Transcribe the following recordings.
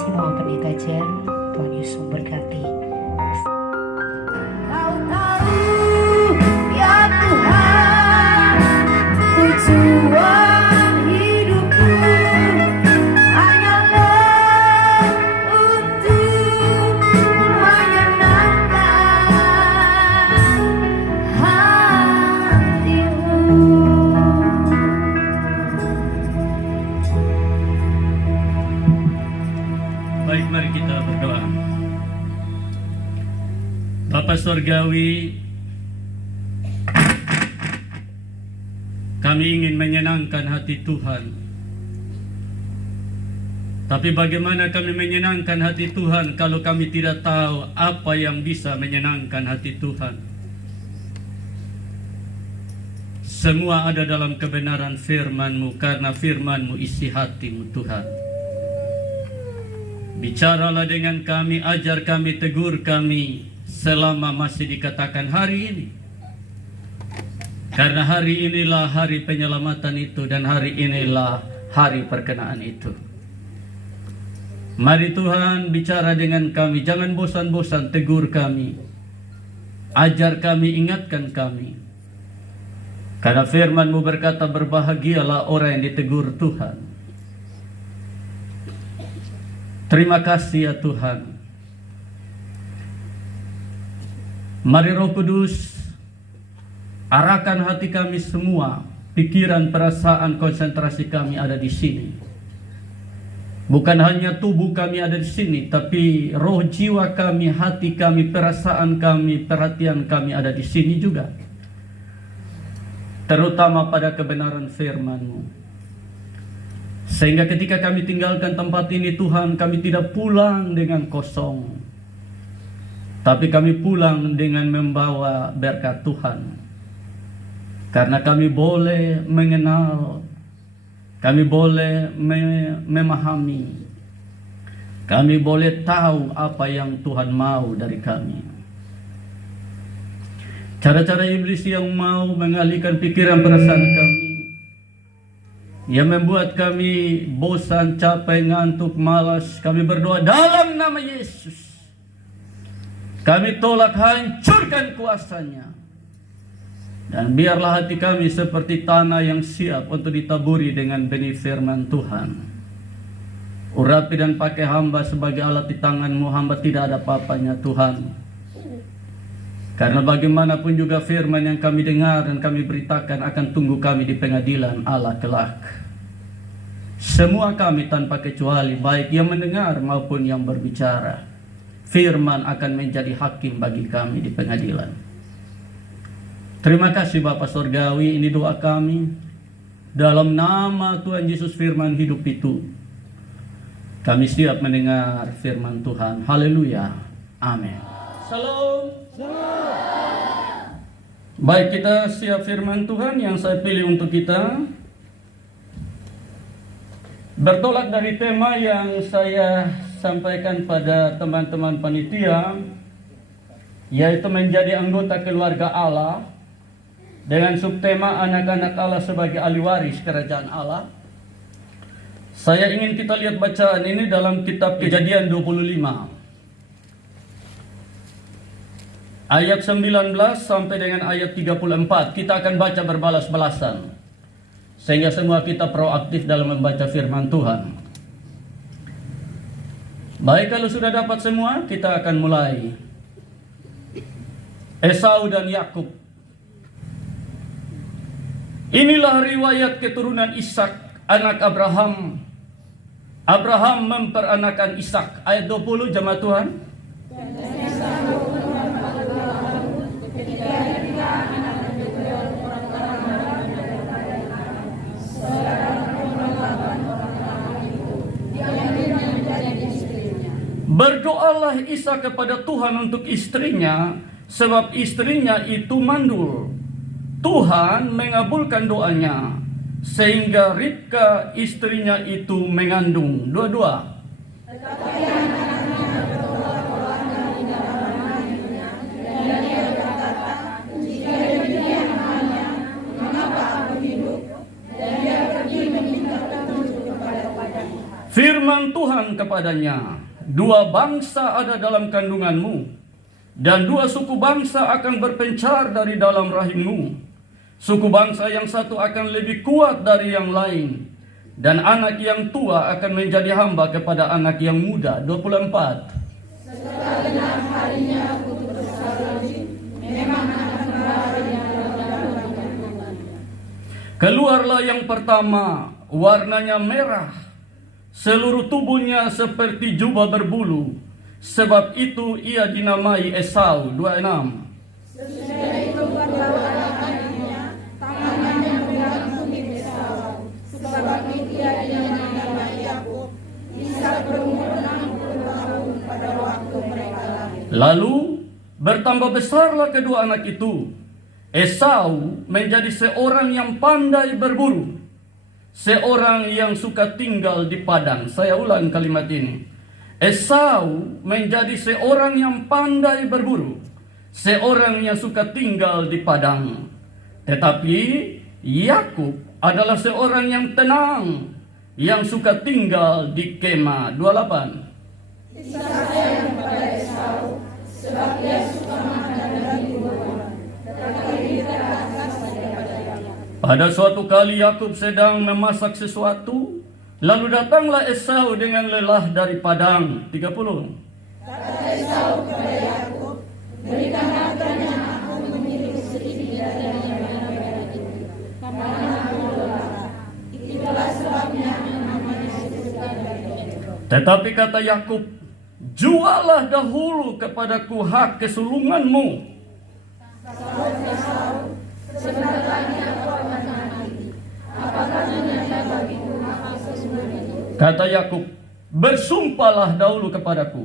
kasih Bapak Pendeta Jen, Tuhan Yesus memberkati. Kau tahu ya Tuhan, tujuan hidupku hanyalah untuk menyenangkan hatimu. Baik, mari kita berdoa. Bapa Surgawi, kami ingin menyenangkan hati Tuhan. Tapi bagaimana kami menyenangkan hati Tuhan kalau kami tidak tahu apa yang bisa menyenangkan hati Tuhan? Semua ada dalam kebenaran firman-Mu, karena firman-Mu isi hatimu Tuhan. Bicaralah dengan kami, ajar kami, tegur kami selama masih dikatakan hari ini. Karena hari inilah hari penyelamatan itu, dan hari inilah hari perkenaan itu. Mari Tuhan bicara dengan kami, jangan bosan-bosan, tegur kami, ajar kami, ingatkan kami. Karena firman-Mu berkata, berbahagialah orang yang ditegur Tuhan. Terima kasih ya Tuhan. Mari Roh Kudus, arahkan hati kami semua, pikiran, perasaan, konsentrasi kami ada di sini. Bukan hanya tubuh kami ada di sini, tapi roh, jiwa kami, hati kami, perasaan kami, perhatian kami ada di sini juga. Terutama pada kebenaran firman-Mu. Sehingga ketika kami tinggalkan tempat ini Tuhan, kami tidak pulang dengan kosong, tapi kami pulang dengan membawa berkat Tuhan. Karena kami boleh mengenal, kami boleh memahami, kami boleh tahu apa yang Tuhan mau dari kami. Cara-cara iblis yang mau mengalihkan pikiran perasaan kami, yang membuat kami bosan, capek, ngantuk, malas, kami berdoa dalam nama Yesus. Kami tolak, hancurkan kuasanya. Dan biarlah hati kami seperti tanah yang siap untuk ditaburi dengan benih firman Tuhan. Urapi dan pakai hamba sebagai alat di tangan-Mu, hamba tidak ada apa-apanya Tuhan. Karena bagaimanapun juga firman yang kami dengar dan kami beritakan akan tunggu kami di pengadilan Allah kelak. Semua kami tanpa kecuali, baik yang mendengar maupun yang berbicara, firman akan menjadi hakim bagi kami di pengadilan. Terima kasih Bapa Surgawi, ini doa kami dalam nama Tuhan Yesus firman hidup itu. Kami siap mendengar firman Tuhan. Haleluya. Amin. Salam. Baik, kita siap firman Tuhan yang saya pilih untuk kita. Bertolak dari tema yang saya sampaikan pada teman-teman panitia, yaitu menjadi anggota keluarga Allah, dengan subtema anak-anak Allah sebagai ahli waris kerajaan Allah. Saya ingin kita lihat bacaan ini dalam kitab Kejadian 25. Ayat 19 sampai dengan ayat 34. Kita akan baca berbalas-balasan, sehingga semua kita proaktif dalam membaca firman Tuhan. Baik, kalau sudah dapat semua, kita akan mulai. Esau dan Yakub. Inilah riwayat keturunan Ishak, anak Abraham. Abraham memperanakan Ishak. Ayat 20, jemaat Tuhan. Berdoalah Ishak kepada Tuhan untuk istrinya, sebab istrinya itu mandul. Tuhan mengabulkan doanya, sehingga Ribka istrinya itu mengandung. Dua-dua. Firman Tuhan kepadanya, dua bangsa ada dalam kandunganmu, dan dua suku bangsa akan berpencar dari dalam rahimmu. Suku bangsa yang satu akan lebih kuat dari yang lain, dan anak yang tua akan menjadi hamba kepada anak yang muda. 24. Keluarlah yang pertama, warnanya merah, seluruh tubuhnya seperti jubah berbulu, sebab itu ia dinamai Esau. 26. Lalu bertambah besarlah kedua anak itu. Esau menjadi seorang yang pandai berburu, seorang yang suka tinggal di padang. Saya ulang kalimat ini. Esau menjadi seorang yang pandai berburu, seorang yang suka tinggal di padang. Tetapi Yakub adalah seorang yang tenang, yang suka tinggal di kemah. 28. Pada suatu kali Yakub sedang memasak sesuatu, lalu datanglah Esau dengan lelah dari padang. 30. Tetapi kata Yakub, jualah dahulu kepadaku hak kesulunganmu. Kata Yakub, bersumpahlah dahulu kepadaku.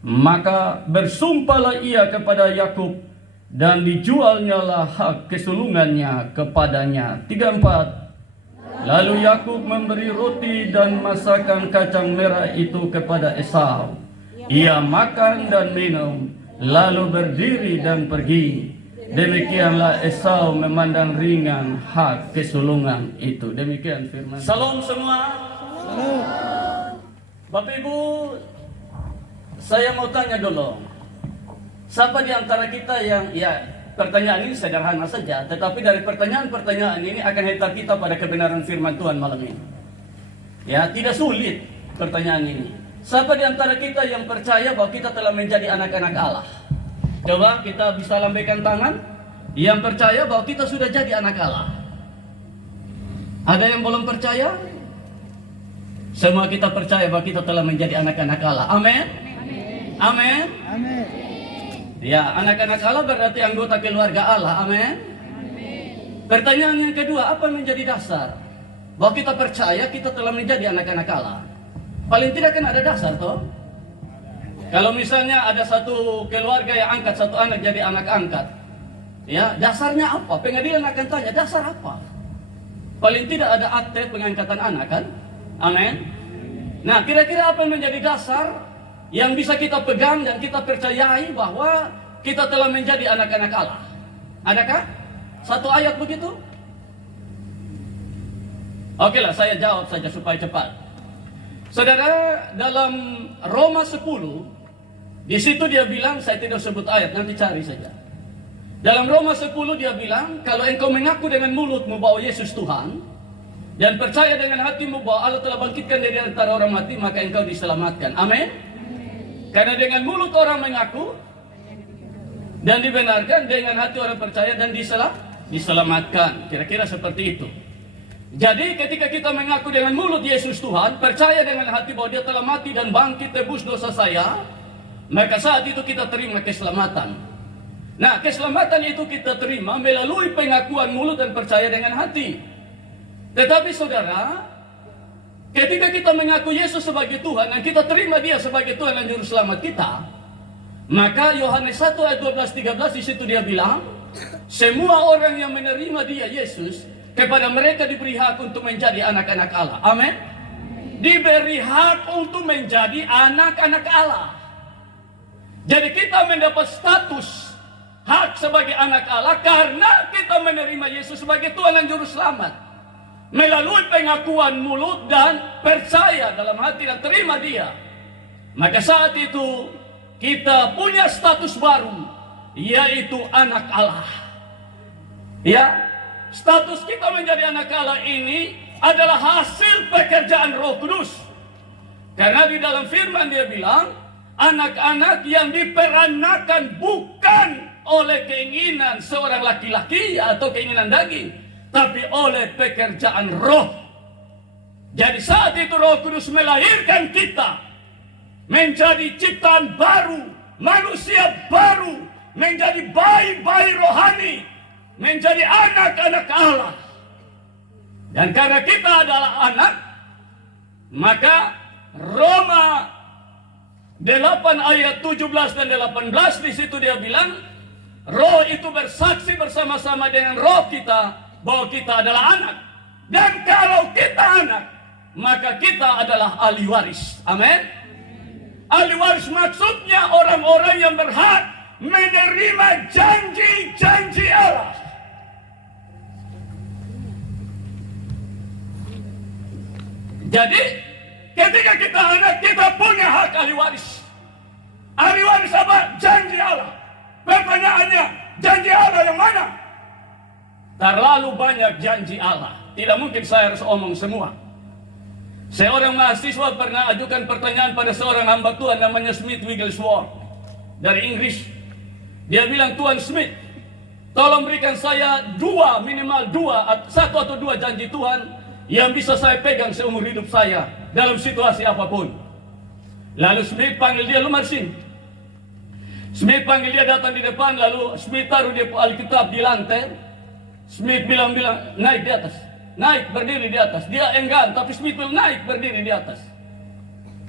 Maka bersumpahlah ia kepada Yakub, dan dijualnyalah hak kesulungannya kepadanya. 34. Lalu Yakub memberi roti dan masakan kacang merah itu kepada Esau. Ia makan dan minum, lalu berdiri dan pergi. Demikianlah Esau memandang ringan hak kesulungan itu. Demikian firman. Salam semua. Bapak Ibu, saya mau tanya dulu. Siapa di antara kita yang, pertanyaan ini sederhana saja, tetapi dari pertanyaan-pertanyaan ini akan hantar kita pada kebenaran firman Tuhan malam ini. Ya, tidak sulit pertanyaan ini. Siapa di antara kita yang percaya bahwa kita telah menjadi anak-anak Allah? Coba kita bisa lambaikan tangan. Yang percaya bahwa kita sudah jadi anak Allah. Ada yang belum percaya? Semua kita percaya bahwa kita telah menjadi anak-anak Allah. Amin. Amin. Amin. Ya, anak-anak Allah berarti anggota keluarga Allah. Amin. Pertanyaan yang kedua, apa menjadi dasar bahwa kita percaya kita telah menjadi anak-anak Allah? Paling tidak kan ada dasar toh. Kalau misalnya ada satu keluarga yang angkat satu anak jadi anak angkat, ya dasarnya apa? Pengadilan akan tanya dasar apa? Paling tidak ada akte pengangkatan anak kan? Amin. Nah, kira-kira apa yang menjadi dasar yang bisa kita pegang dan kita percayai bahwa kita telah menjadi anak-anak Allah? Adakah satu ayat begitu? Oke lah, saya jawab saja supaya cepat. Saudara, dalam Roma 10, di situ dia bilang, saya tidak sebut ayat, nanti cari saja. Dalam Roma 10 dia bilang, kalau engkau mengaku dengan mulutmu bahwa Yesus Tuhan, dan percaya dengan hatimu bahwa Allah telah bangkitkan dari antara orang mati, maka engkau diselamatkan. Amin. Karena dengan mulut orang mengaku dan dibenarkan, dengan hati orang percaya dan diselamatkan. Kira-kira seperti itu. Jadi ketika kita mengaku dengan mulut Yesus Tuhan, percaya dengan hati bahwa dia telah mati dan bangkit tebus dosa saya, maka saat itu kita terima keselamatan. Nah, keselamatan itu kita terima melalui pengakuan mulut dan percaya dengan hati. Tetapi saudara, ketika kita mengaku Yesus sebagai Tuhan dan kita terima dia sebagai Tuhan dan Juru Selamat kita, maka Yohanes 1 ayat 12-13 di situ dia bilang, semua orang yang menerima dia Yesus, kepada mereka diberi hak untuk menjadi anak-anak Allah. Amin. Diberi hak untuk menjadi anak-anak Allah. Jadi kita mendapat status hak sebagai anak Allah karena kita menerima Yesus sebagai Tuhan dan Juru Selamat. melalui pengakuan mulut dan percaya dalam hati dan terima Dia, maka saat itu kita punya status baru, yaitu anak Allah. Ya, status kita menjadi anak Allah ini adalah hasil pekerjaan Roh Kudus. Karena di dalam firman Dia bilang, anak-anak yang diperanakan bukan oleh keinginan seorang laki-laki atau keinginan daging, tapi oleh pekerjaan roh. Jadi saat itu Roh Kudus melahirkan kita menjadi ciptaan baru, manusia baru, menjadi bayi-bayi rohani, menjadi anak-anak Allah. Dan karena kita adalah anak, maka Roma 8 ayat 17 dan 18 di situ dia bilang, roh itu bersaksi bersama-sama dengan roh kita bahwa kita adalah anak. Dan kalau kita anak, maka kita adalah ahli waris. Amin. Ahli waris maksudnya orang-orang yang berhak menerima janji-janji Allah. Jadi ketika kita anak, kita punya hak ahli waris. Ahli waris apa? Janji Allah. Pertanyaannya, janji Allah yang mana? Terlalu banyak janji Allah. Tidak mungkin saya harus omong semua. Seorang mahasiswa pernah ajukan pertanyaan pada seorang hamba Tuhan namanya Smith Wigglesworth dari Inggris. Dia bilang, Tuan Smith, tolong berikan saya minimal satu atau dua janji Tuhan yang bisa saya pegang seumur hidup saya dalam situasi apapun. Lalu Smith panggil dia, lu mari sini. Smith panggil dia datang di depan, lalu Smith taruh dia Alkitab di lantai. Smith bilang, naik di atas. Naik, berdiri di atas. Dia enggan, tapi Smith bilang, naik, berdiri di atas.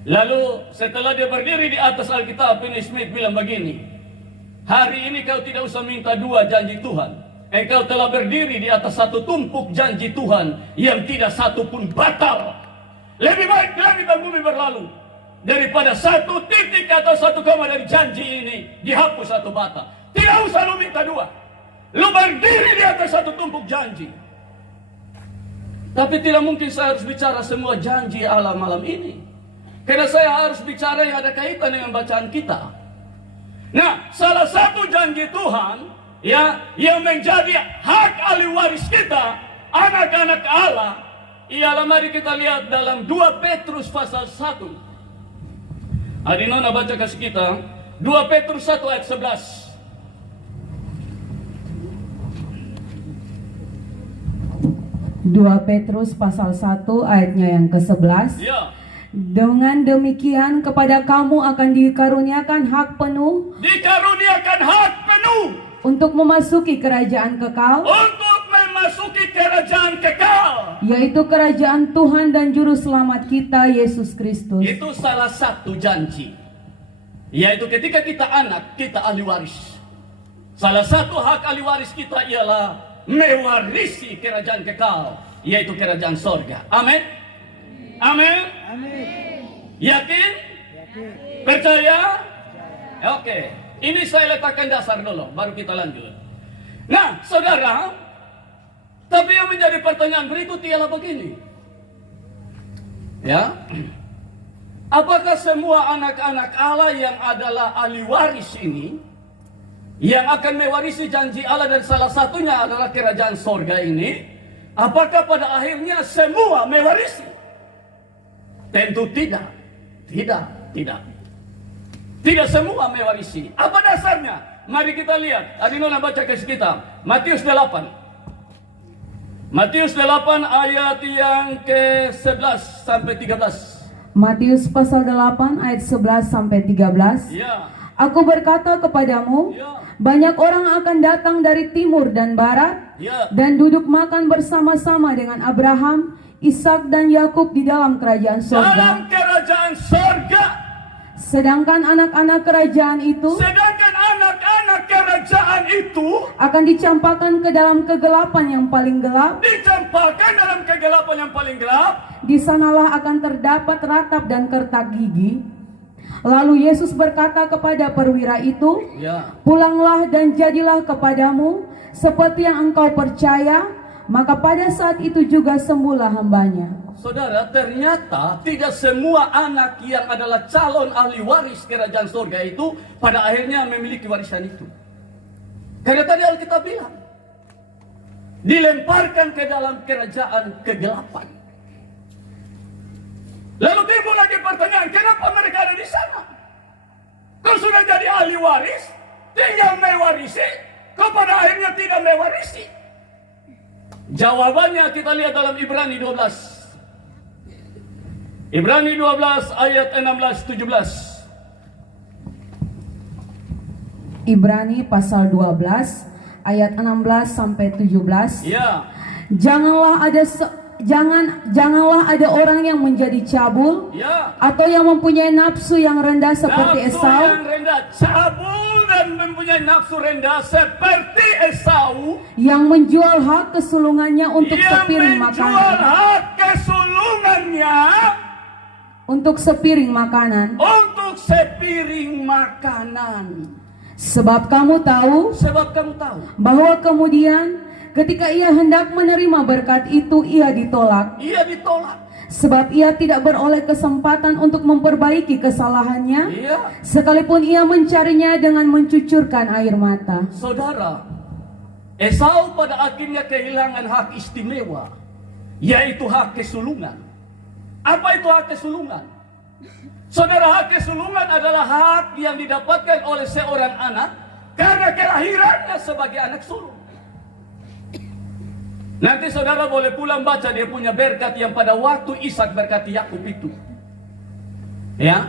Lalu setelah dia berdiri di atas Alkitab ini, Smith bilang begini, hari ini kau tidak usah minta dua janji Tuhan. Engkau telah berdiri di atas satu tumpuk janji Tuhan yang tidak satu pun batal. Lebih baik langit dan bumi berlalu daripada satu titik atau satu koma dari janji ini dihapus satu batal. Tidak usah lu minta dua. Lu berdiri di atas satu tumpuk janji. Tapi tidak mungkin saya harus bicara semua janji Allah malam ini. Karena saya harus bicara yang ada kaitan dengan bacaan kita. Nah, salah satu janji Tuhan yang menjadi hak ahli waris kita, anak-anak Allah, ialah mari kita lihat dalam 2 Petrus pasal 1. Adinona baca kasih kita 2 Petrus 1 ayat 11. 2 Petrus pasal 1 ayatnya yang ke-11. Ya. Dengan demikian kepada kamu akan dikaruniakan hak penuh. Dikaruniakan hak penuh. Untuk memasuki kerajaan kekal. Untuk memasuki kerajaan kekal. Yaitu kerajaan Tuhan dan Juru Selamat kita, Yesus Kristus. Itu salah satu janji. Yaitu ketika kita anak, kita ahli waris. Salah satu hak ahli waris kita ialah mewarisi kerajaan kekal, yaitu kerajaan sorga. Amin. Amin. Yakin? Percaya? Oke. Ini saya letakkan dasar dulu, baru kita lanjut. Nah, saudara, tapi yang menjadi pertanyaan berikut ialah begini. Ya. Apakah semua anak-anak Allah yang adalah ahli waris ini, yang akan mewarisi janji Allah dan salah satunya adalah kerajaan sorga ini, apakah pada akhirnya semua mewarisi? Tentu tidak. Tidak semua mewarisi. Apa dasarnya? Mari kita lihat. Adinona baca ke kita. Matius 8. Matius 8 ayat yang ke-11 sampai 13. Matius pasal 8 ayat 11 sampai 13. Ya. Aku berkata kepadamu, Ya. banyak orang akan datang dari timur dan barat, Ya. dan duduk makan bersama-sama dengan Abraham, Ishak dan Yakub di dalam kerajaan Dalam surga. kerajaan sorga. Sedangkan anak-anak kerajaan itu akan dicampakkan ke dalam kegelapan yang paling gelap. Dicampakkan dalam kegelapan yang paling gelap. Di sanalah akan terdapat ratap dan kertak gigi. Lalu Yesus berkata kepada perwira itu, Ya. pulanglah dan jadilah kepadamu seperti yang engkau percaya, maka pada saat itu juga sembuhlah hambanya. Saudara, ternyata tidak semua anak yang adalah calon ahli waris kerajaan surga itu pada akhirnya memiliki warisan itu. Karena tadi Alkitab bilang, dilemparkan ke dalam kerajaan kegelapan. Lalu timbul lagi pertanyaan, kenapa mereka ada di sana? Kau sudah jadi ahli waris, tinggal mewarisi, kau pada akhirnya tidak mewarisi. Jawabannya kita lihat dalam Ibrani 12. Ibrani 12 ayat 16-17. Ibrani pasal 12 ayat 16 sampai 17. Ya. Janganlah ada orang yang menjadi cabul, Ya. atau yang mempunyai nafsu yang rendah seperti Nafsu Esau, yang rendah, cabul dan mempunyai nafsu rendah seperti Esau, yang menjual hak kesulungannya untuk yang sepiring menjual makanan, hak kesulungannya untuk sepiring makanan. untuk sepiring makanan. Sebab kamu tahu Sebab kamu tahu, bahwa kemudian ketika ia hendak menerima berkat itu, ia ditolak. ia ditolak. Sebab ia tidak beroleh kesempatan untuk memperbaiki kesalahannya, Iya. sekalipun ia mencarinya dengan mencucurkan air mata. Saudara, Esau pada akhirnya kehilangan hak istimewa, yaitu hak kesulungan. Apa itu hak kesulungan? Saudara, hak kesulungan adalah hak yang didapatkan oleh seorang anak karena kelahirannya sebagai anak sulung. Nanti saudara boleh pulang baca dia punya berkat yang pada waktu Ishak berkati Yakub itu. Ya.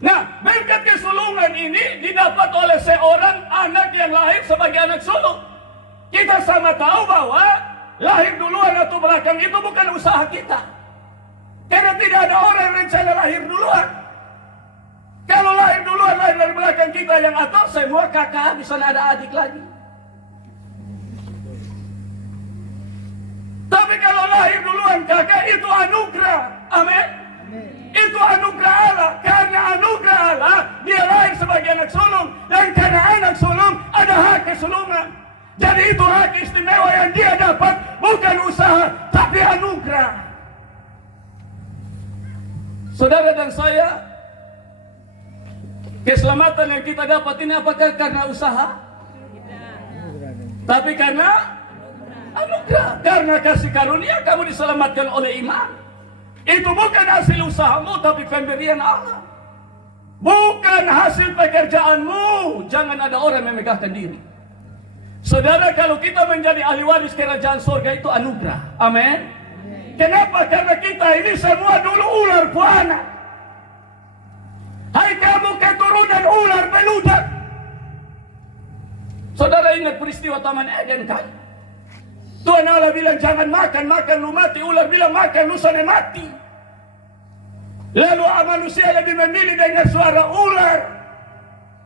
Nah, berkat kesulungan ini didapat oleh seorang anak yang lahir sebagai anak sulung. Kita sama tahu bahwa lahir duluan atau belakang itu bukan usaha kita. Karena tidak ada orang yang rencana lahir duluan. Kalau lahir duluan, lahir dari belakang kita yang atur, semua kakak, di sana ada adik lagi. Tapi kalau lahir duluan kakak, itu anugerah. Amin. Itu anugerah Allah. Karena anugerah Allah, dia lahir sebagai anak sulung. Dan karena anak sulung, ada hak kesulungan. Jadi itu hak istimewa yang dia dapat, bukan usaha, tapi anugerah. Saudara dan saya, keselamatan yang kita dapat ini apakah karena usaha? Tapi karena anugerah. Karena kasih karunia kamu diselamatkan oleh iman. Itu bukan hasil usahamu, tapi pemberian Allah. Bukan hasil pekerjaanmu. Jangan ada orang memegahkan diri. Saudara, kalau kita menjadi ahli waris kerajaan surga itu anugerah. Amin. Kenapa? Karena kita ini semua dulu ular buana. Hai kamu keturunan ular beludak. Saudara ingat peristiwa Taman Eden kan? Tuhan Allah bilang jangan makan, makan lu mati. Ular bilang makan lu sana mati. Lalu manusia lebih memilih dengan suara ular,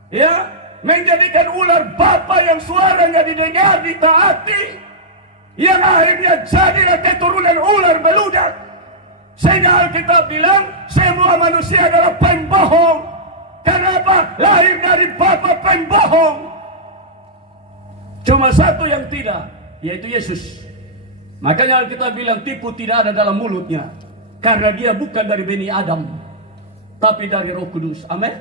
ya, menjadikan ular bapa yang suaranya didengar, ditaati, yang akhirnya jadilah keturunan ular beludak. Sehingga Alkitab bilang semua manusia adalah pembohong. Kenapa? Lahir dari bapa pembohong. Cuma satu yang tidak, yaitu Yesus. Makanya Alkitab bilang tipu tidak ada dalam mulutnya, karena dia bukan dari Bani Adam, tapi dari Roh Kudus. Amin.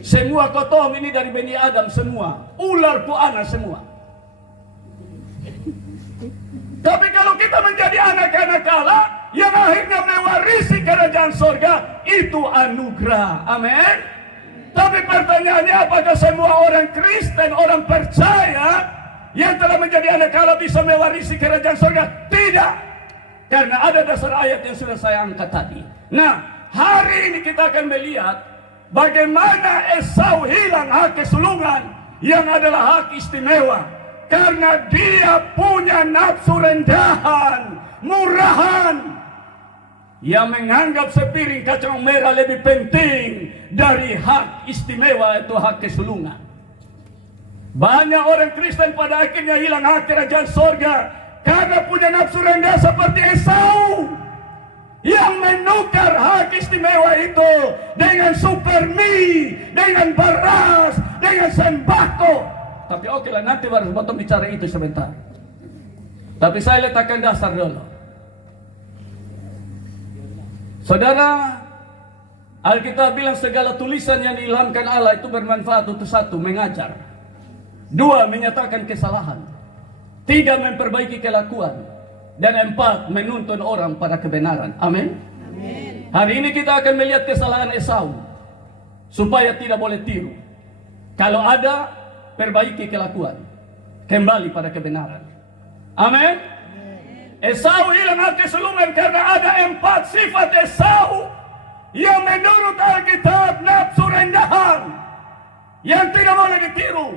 Semua kotong ini dari Bani Adam semua, ular puana semua. Tapi kalau kita menjadi anak-anak Allah yang akhirnya mewarisi kerajaan surga, itu anugerah. Amin. Tapi pertanyaannya, apakah semua orang Kristen, orang percaya yang telah menjadi anak Allah bisa mewarisi kerajaan surga? Tidak. Karena ada dasar ayat yang sudah saya angkat tadi. Nah, hari ini kita akan melihat bagaimana Esau hilang hak kesulungan yang adalah hak istimewa. Karena dia punya nafsu rendahan, murahan, yang menganggap sepiring kacang merah lebih penting dari hak istimewa, itu hak kesulungan. Banyak orang Kristen pada akhirnya hilang hak kerajaan surga karena punya nafsu rendah seperti Esau, yang menukar hak istimewa itu dengan supermi, dengan beras, dengan sembako. Tapi oke lah, nanti baru potong bicara itu sebentar. Tapi saya letakkan dasar dulu. Saudara, Alkitab bilang segala tulisan yang diilhamkan Allah itu bermanfaat untuk satu, mengajar. Dua, menyatakan kesalahan. Tiga, memperbaiki kelakuan. Dan empat, menuntun orang pada kebenaran. Amin. Hari ini kita akan melihat kesalahan Esau, supaya tidak boleh tiru. Kalau ada, perbaiki kelakuan, kembali pada kebenaran. Amin. Esau hilang kesulungan karena ada empat sifat Esau yang menurut Alkitab nafsu rendahan yang tidak boleh ditiru,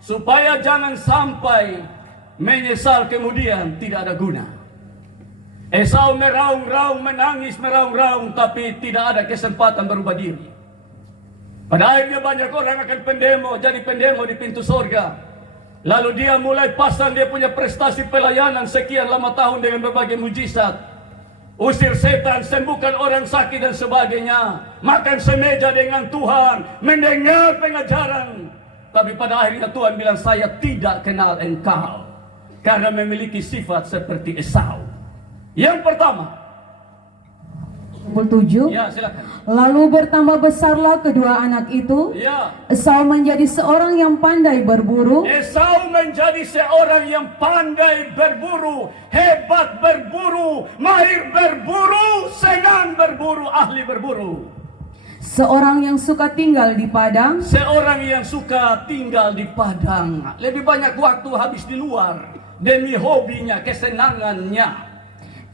supaya jangan sampai menyesal kemudian tidak ada guna. Esau meraung-raung, menangis meraung-raung, tapi tidak ada kesempatan berubah diri. Pada akhirnya banyak orang akan pendemo, jadi pendemo di pintu sorga. Lalu dia mulai pasang dia punya prestasi pelayanan sekian lama tahun dengan berbagai mujizat. Usir setan, sembuhkan orang sakit dan sebagainya. Makan semeja dengan Tuhan, mendengar pengajaran. Tapi pada akhirnya Tuhan bilang, saya tidak kenal engkau, karena memiliki sifat seperti Esau. Yang pertama, 27. ya silakan. Lalu bertambah besarlah kedua anak itu. Ya, Esau menjadi seorang yang pandai berburu. Esau menjadi seorang yang pandai berburu, hebat berburu, mahir berburu, senang berburu, ahli berburu. Seorang yang suka tinggal di padang. Seorang yang suka tinggal di padang, lebih banyak waktu habis di luar demi hobinya, kesenangannya.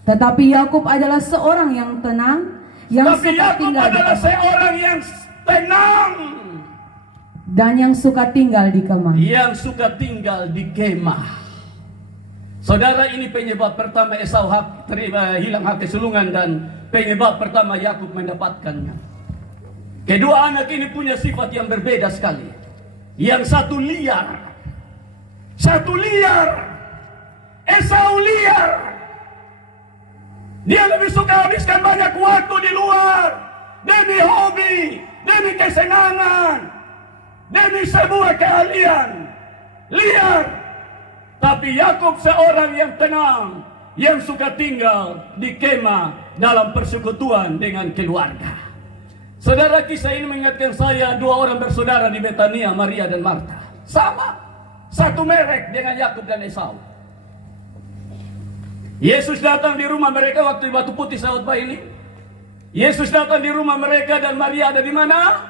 Tetapi Yakub adalah seorang yang tenang, yang Tapi suka Yakub tinggal di adalah kemah, seorang yang tenang, dan yang suka tinggal di kemah. yang suka tinggal di kemah. Saudara, ini penyebab pertama Esau hilang hak kesulungan, dan penyebab pertama Yakub mendapatkannya. Kedua anak ini punya sifat yang berbeda sekali. Yang satu liar, Esau liar. Dia lebih suka habiskan banyak waktu di luar demi hobi, demi kesenangan, demi sebuah keahlian. Liar. Tapi Yakub seorang yang tenang, yang suka tinggal di kemah dalam persekutuan dengan keluarga. Saudara, kisah ini mengingatkan saya dua orang bersaudara di Betania, Maria dan Marta. Sama, satu merek dengan Yakub dan Esau. Yesus datang di rumah mereka waktu di Batu Putih sahabat ini. Yesus datang di rumah mereka, dan Maria ada di mana?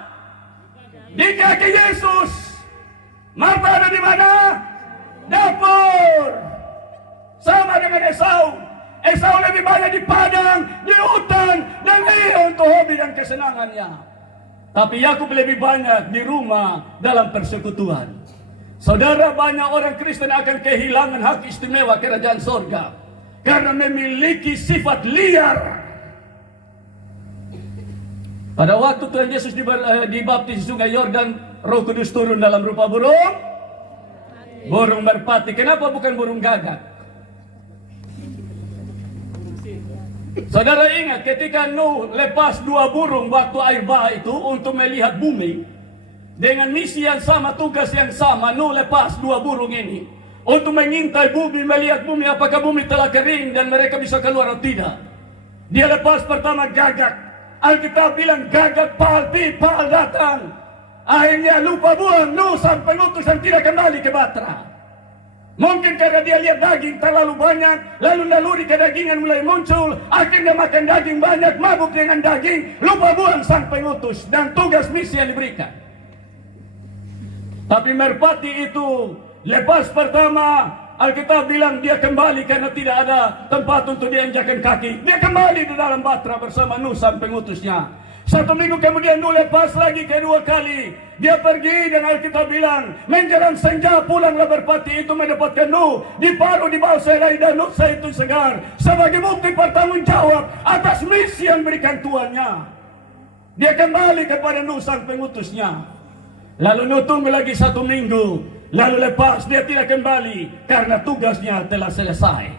Di kaki Yesus. Marta ada di mana? Dapur. Sama dengan Esau. Esau lebih banyak di padang, di hutan, dan untuk hobi dan kesenangannya. Tapi Yakub lebih banyak di rumah dalam persekutuan. Saudara, banyak orang Kristen akan kehilangan hak istimewa kerajaan sorga karena memiliki sifat liar. Pada waktu Tuhan Yesus dibaptis di sungai Yordan, Roh Kudus turun dalam rupa burung merpati. Kenapa bukan burung gagak? Saudara ingat ketika Nuh lepas dua burung waktu air bah itu untuk melihat bumi, dengan misi yang sama, tugas yang sama, Nuh lepas dua burung ini untuk mengintai bumi, melihat bumi apakah bumi telah kering dan mereka bisa keluar atau tidak. Dia lepas pertama gagak. Alkitab bilang gagak, pal datang. Akhirnya lupa buang Nuh sampai utus dan tidak kembali ke Batra. Mungkin karena dia lihat daging terlalu banyak, lalu naluri kedagingan mulai muncul. Akhirnya makan daging banyak, mabuk dengan daging, lupa buang sang pengutus dan tugas misi yang diberikan. Tapi merpati itu lepas pertama, Alkitab bilang dia kembali karena tidak ada tempat untuk dia injakan kaki. Dia kembali di dalam Batra bersama Nuh sang pengutusnya. Satu minggu kemudian Nuh lepas lagi kedua kali. Dia pergi dan Alkitab bilang menjelang senja pulanglah merpati itu mendapatkan Nuh diparuh di bawah selai dan Nuh itu segar sebagai bukti pertanggung jawab atas misi yang berikan tuannya. Dia kembali kepada Nuh sang pengutusnya. Lalu Nuh tunggu lagi satu minggu. Lalu lepas, dia tidak kembali karena tugasnya telah selesai.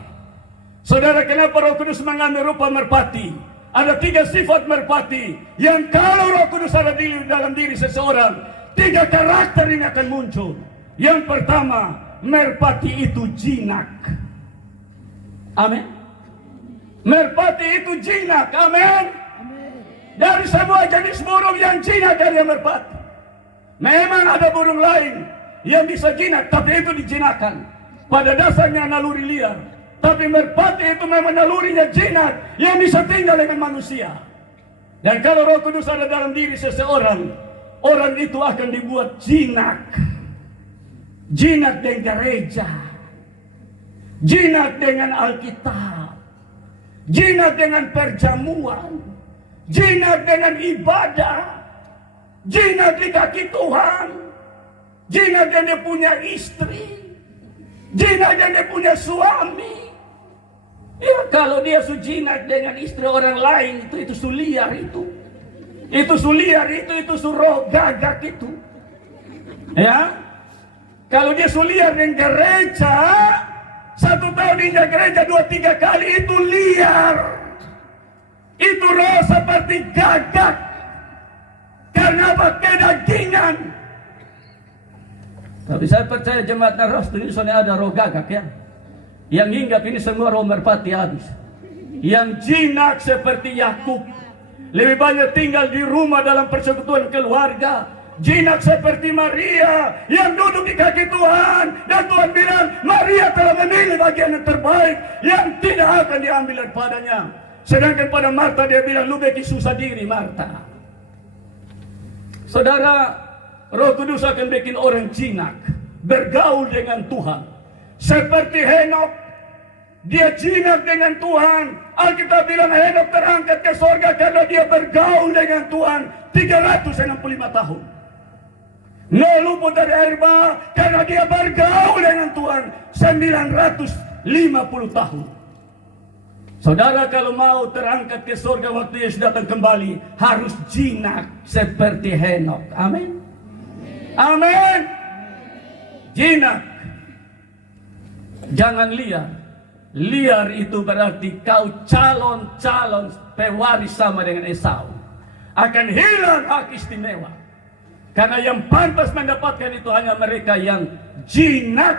Saudara, kenapa Roh Kudus mengambil rupa merpati? Ada tiga sifat merpati yang kalau Roh Kudus ada di dalam diri seseorang, tiga karakter ini akan muncul. Yang pertama, merpati itu jinak. Amin. Merpati itu jinak. Amin. Dari semua jenis burung yang jinak dari merpati. Memang ada burung lain yang bisa jinak, tapi itu dijinakkan. Pada dasarnya naluri liar. Tapi merpati itu memang nalurinya jinak yang bisa tinggal dengan manusia. Dan kalau Roh Kudus ada dalam diri seseorang, orang itu akan dibuat jinak. Jinak dengan gereja. Jinak dengan Alkitab. Jinak dengan perjamuan. Jinak dengan ibadah. Jinak di kaki Tuhan. Jinak dan dia punya istri. Jinak dan dia punya suami. Ya, kalau dia jinak dengan istri orang lain, itu suliar itu. Itu suliar itu suruh gagak itu. Ya. Kalau dia suliar dengan gereja, 1 tahun hingga gereja 2-3 kali, itu liar. Itu roh seperti gagak. Karena apa? Kedagingan. Tapi saya percaya jemaat Naras ini soalnya ada roh gagak ya. Yang hinggap ini semua roh merpati habis. Yang jinak seperti Yakub. Lebih banyak tinggal di rumah dalam persekutuan keluarga. Jinak seperti Maria yang duduk di kaki Tuhan. Dan Tuhan bilang, Maria telah memilih bagian yang terbaik yang tidak akan diambil daripadanya. Sedangkan pada Marta dia bilang, lu beki susah diri Marta. Saudara, Roh Kudus akan bikin orang jinak. Bergaul dengan Tuhan. Seperti Henok, dia jinak dengan Tuhan. Alkitab bilang Henok terangkat ke sorga karena dia bergaul dengan Tuhan 365 tahun. No luput dari air bah karena dia bergaul dengan Tuhan 950 tahun. Saudara kalau mau terangkat ke sorga waktu Yesus datang kembali, harus jinak seperti Henok. Amin. Amin. Jinak. Jangan liar. Liar itu berarti kau calon-calon pewaris sama dengan Esau. Akan hilang hak istimewa. Karena yang pantas mendapatkan itu hanya mereka yang jinak.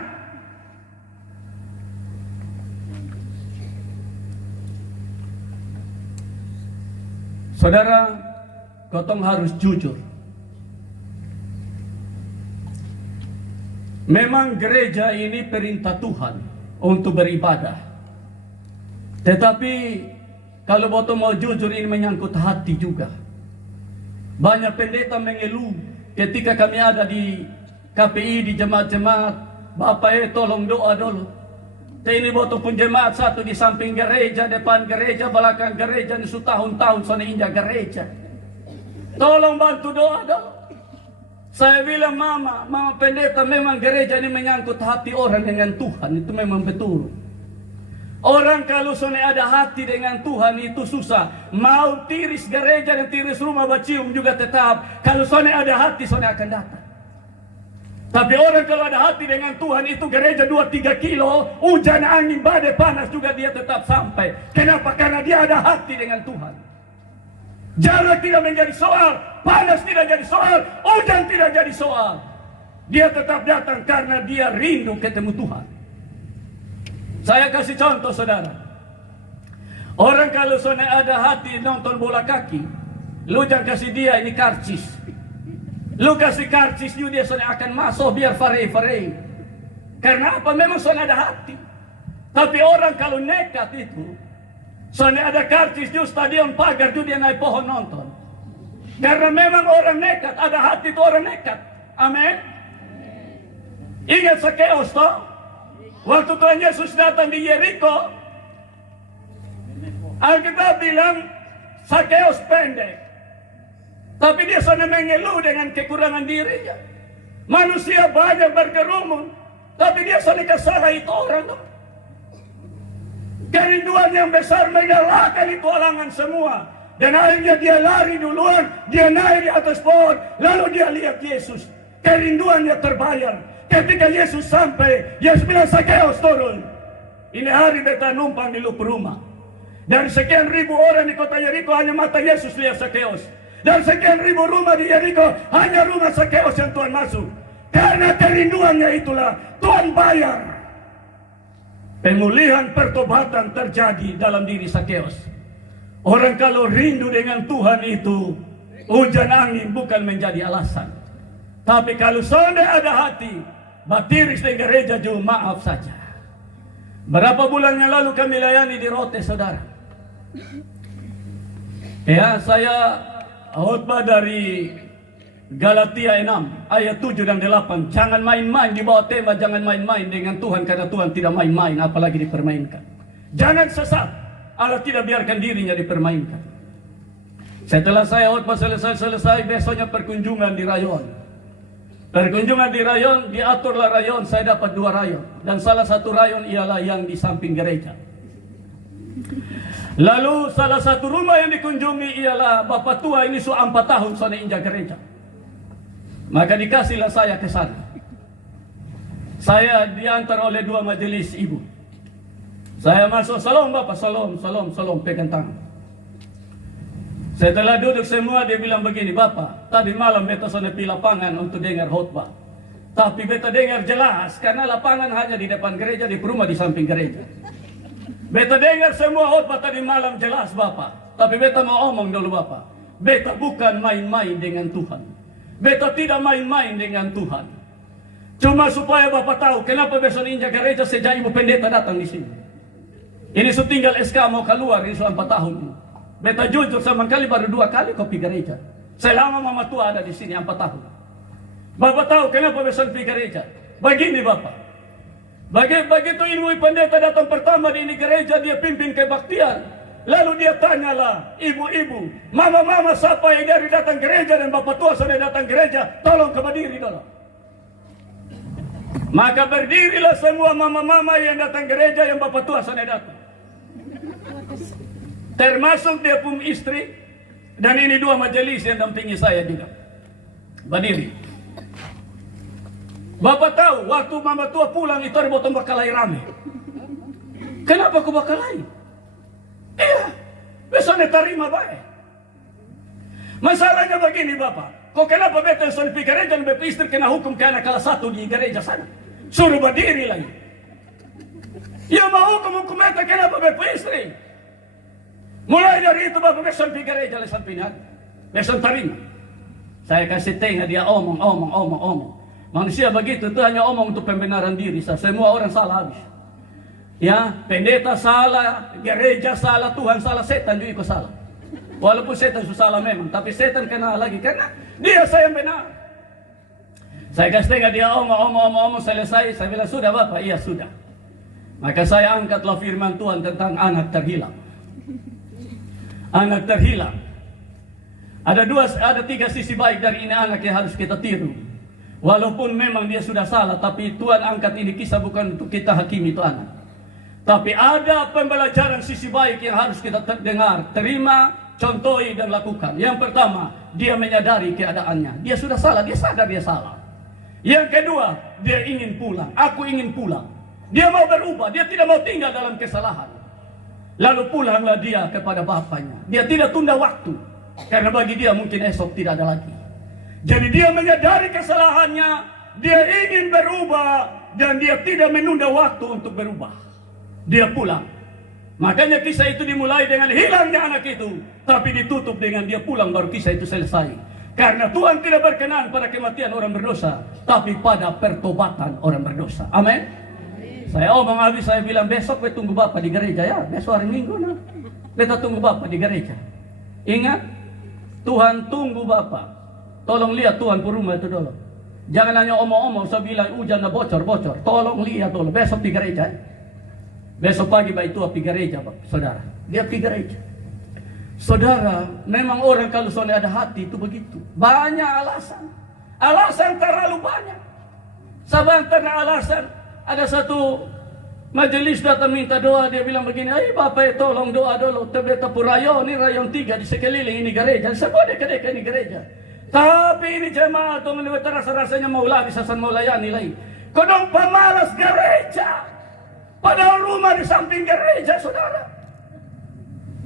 Saudara, kotong harus jujur. Memang gereja ini perintah Tuhan untuk beribadah. Tetapi kalau botong mau jujur, ini menyangkut hati juga. Banyak pendeta mengeluh ketika kami ada di KPI, di jemaat-jemaat, Bapak tolong doa dulu. Ini botong pun jemaat satu di samping gereja, depan gereja, belakang gereja, ini tahun-tahun sana injak gereja. Tolong bantu doa dulu. Saya bilang, mama pendeta, memang gereja ini menyangkut hati orang dengan Tuhan. Itu memang betul. Orang kalau soalnya ada hati dengan Tuhan itu susah. Mau tiris gereja dan tiris rumah bacium juga tetap. Kalau soalnya ada hati, soalnya akan datang. Tapi orang kalau ada hati dengan Tuhan itu gereja 2-3 kilo, hujan, angin, badai, panas juga dia tetap sampai. Kenapa? Karena dia ada hati dengan Tuhan. Jalan tidak menjadi soal, panas tidak jadi soal, hujan tidak jadi soal. Dia tetap datang karena dia rindu ketemu Tuhan. Saya kasih contoh saudara. Orang kalau soalnya ada hati nonton bola kaki, lu jangan kasih dia ini karcis. Lu kasih karcis dia soalnya akan masuk biar fare-fare. Karena apa? Memang soalnya ada hati. Tapi orang kalau nekat itu, soalnya ada karcis di stadion pagar juga dia naik pohon nonton. Karena memang orang nekat, ada hati itu orang nekat. Amin. Ingat Sakeus toh? Waktu Tuhan Yesus datang di Yeriko, Alkitab bilang Sakeus pendek. Tapi dia sana mengeluh dengan kekurangan dirinya. Manusia banyak berkerumun, tapi dia sana kesalahan itu orang tuh. Kerinduan yang besar mengalahkan itu halangan semua. Dan akhirnya dia lari duluan, dia naik di atas pohon, lalu dia lihat Yesus. Kerinduannya terbayar. Ketika Yesus sampai, Yesus bilang, Sakeus turun. Ini hari beta numpang di lupa rumah. Dari sekian ribu orang di kota Yeriko, hanya mata Yesus lihat Sakeus. Dan sekian ribu rumah di Yeriko, hanya rumah Sakeus yang Tuhan masuk. Karena kerinduannya itulah Tuhan bayar. pemulihan pertobatan terjadi dalam diri Sakeus. Orang kalau rindu dengan Tuhan itu, hujan angin bukan menjadi alasan. Tapi kalau sudah ada hati, batiris di gereja juga maaf saja. Berapa bulan yang lalu kami layani di Rote, saudara. Ya, saya khotbah dari Galatia 6 ayat 7 dan 8. Jangan main-main di bawah tema jangan main-main dengan Tuhan, karena Tuhan tidak main-main apalagi dipermainkan. Jangan sesat, Allah tidak biarkan dirinya dipermainkan. Setelah saya khotbah selesai, besoknya perkunjungan di rayon. Perkunjungan di rayon, diaturlah rayon, saya dapat 2 rayon. Dan salah satu rayon ialah yang di samping gereja. Lalu salah satu rumah yang dikunjungi ialah bapak tua ini sudah 4 tahun sana injak gereja. Maka dikasihlah saya ke sana. Saya diantar oleh 2 majelis ibu. Saya masuk, salam bapak, salam, pegang tangan. Setelah duduk semua, dia bilang begini, bapak, tadi malam beta sana pergi lapangan untuk dengar khotbah. Tapi beta dengar jelas, karena lapangan hanya di depan gereja, di rumah di samping gereja. Beta dengar semua khotbah tadi malam jelas bapak. Tapi beta mau omong dulu bapak. Beta bukan main-main dengan Tuhan. Beta tidak main-main dengan Tuhan. Cuma supaya bapak tahu kenapa besok injak gereja sejak ibu pendeta datang di sini. Ini sudah tinggal SK mau keluar, ini sudah 4 tahun. Beta jujur sama kali baru 2 kali kopi gereja. Selama mama tua ada di sini 4 tahun. Bapak tahu kenapa besok pergi gereja? Begini bapak. Begitu ibu pendeta datang pertama di ini gereja, dia pimpin kebaktian. Lalu dia tanyalah, ibu-ibu, mama-mama siapa yang dari datang gereja dan bapak tua sudah datang gereja, tolong berdiri dulu. Maka berdirilah semua mama-mama yang datang gereja, yang bapak tua sudah datang. Termasuk dia pun istri, dan ini 2 majelis yang dampingi saya juga. Berdiri. Bapak tahu, waktu mama tua pulang itu ada botol bakalai rame. Kenapa aku bakalai? Iya, besoknya terima baik. Masalahnya begini bapak, kok kenapa beta yang pergi gereja dan beta istri kena hukum ke anak kelas 1 di gereja sana? Suruh berdiri lagi. Ya mau hukum beta kenapa beta istri? Mulai dari itu bapak besok pergi gereja lesan pinat. Besok terima. Saya kasih tengah dia omong. Manusia begitu, itu hanya omong untuk pembenaran diri. Semua orang salah habis. Ya, pendeta salah, gereja salah, Tuhan salah, setan juga ikut salah. Walaupun setan susah salah memang, tapi setan kena lagi karena dia saya yang benar. Saya kasih tengah dia omong, selesai. Saya bilang sudah bapak, iya sudah. Maka saya angkatlah firman Tuhan tentang anak terhilang. Anak terhilang. Ada 3 sisi baik dari ini anak yang harus kita tiru. Walaupun memang dia sudah salah, tapi Tuhan angkat ini kisah bukan untuk kita hakimi itu anak. Tapi ada pembelajaran sisi baik yang harus kita dengar, terima, contohi dan lakukan. Yang pertama, dia menyadari keadaannya. Dia sudah salah, dia sadar dia salah. Yang kedua, dia ingin pulang. Aku ingin pulang. Dia mau berubah, dia tidak mau tinggal dalam kesalahan. Lalu pulanglah dia kepada bapaknya. Dia tidak tunda waktu, karena bagi dia mungkin esok tidak ada lagi. Jadi dia menyadari kesalahannya, dia ingin berubah, dan dia tidak menunda waktu untuk berubah. Dia pulang. Makanya kisah itu dimulai dengan hilangnya anak itu, tapi ditutup dengan dia pulang, baru kisah itu selesai. Karena Tuhan tidak berkenan pada kematian orang berdosa, tapi pada pertobatan orang berdosa. Amin. Saya omong habis, saya bilang besok kita tunggu bapak di gereja ya. Besok hari Minggu nah. Kita tunggu bapak di gereja. Ingat, Tuhan tunggu bapak. Tolong lihat Tuhan pun rumah itu dulu. Jangan hanya omong-omong, saya bilang hujan bocor. Tolong lihat dulu, besok di gereja. Besok pagi baik tua pergi gereja, Pak, saudara. Dia pergi gereja. Saudara, memang orang kalau soalnya ada hati itu begitu. Banyak alasan. Alasan terlalu banyak. Sebentar alasan. Ada satu majelis datang minta doa, dia bilang begini, bapak tolong doa dulu. Ternyata pun rayon 3 di sekeliling ini gereja. Semua dekat-dekat ini gereja. Tapi ini jemaah tuh menurut rasa-rasanya mau lari, sasan mau layani lagi. Kodong pemalas gereja. Padahal rumah di samping gereja, saudara.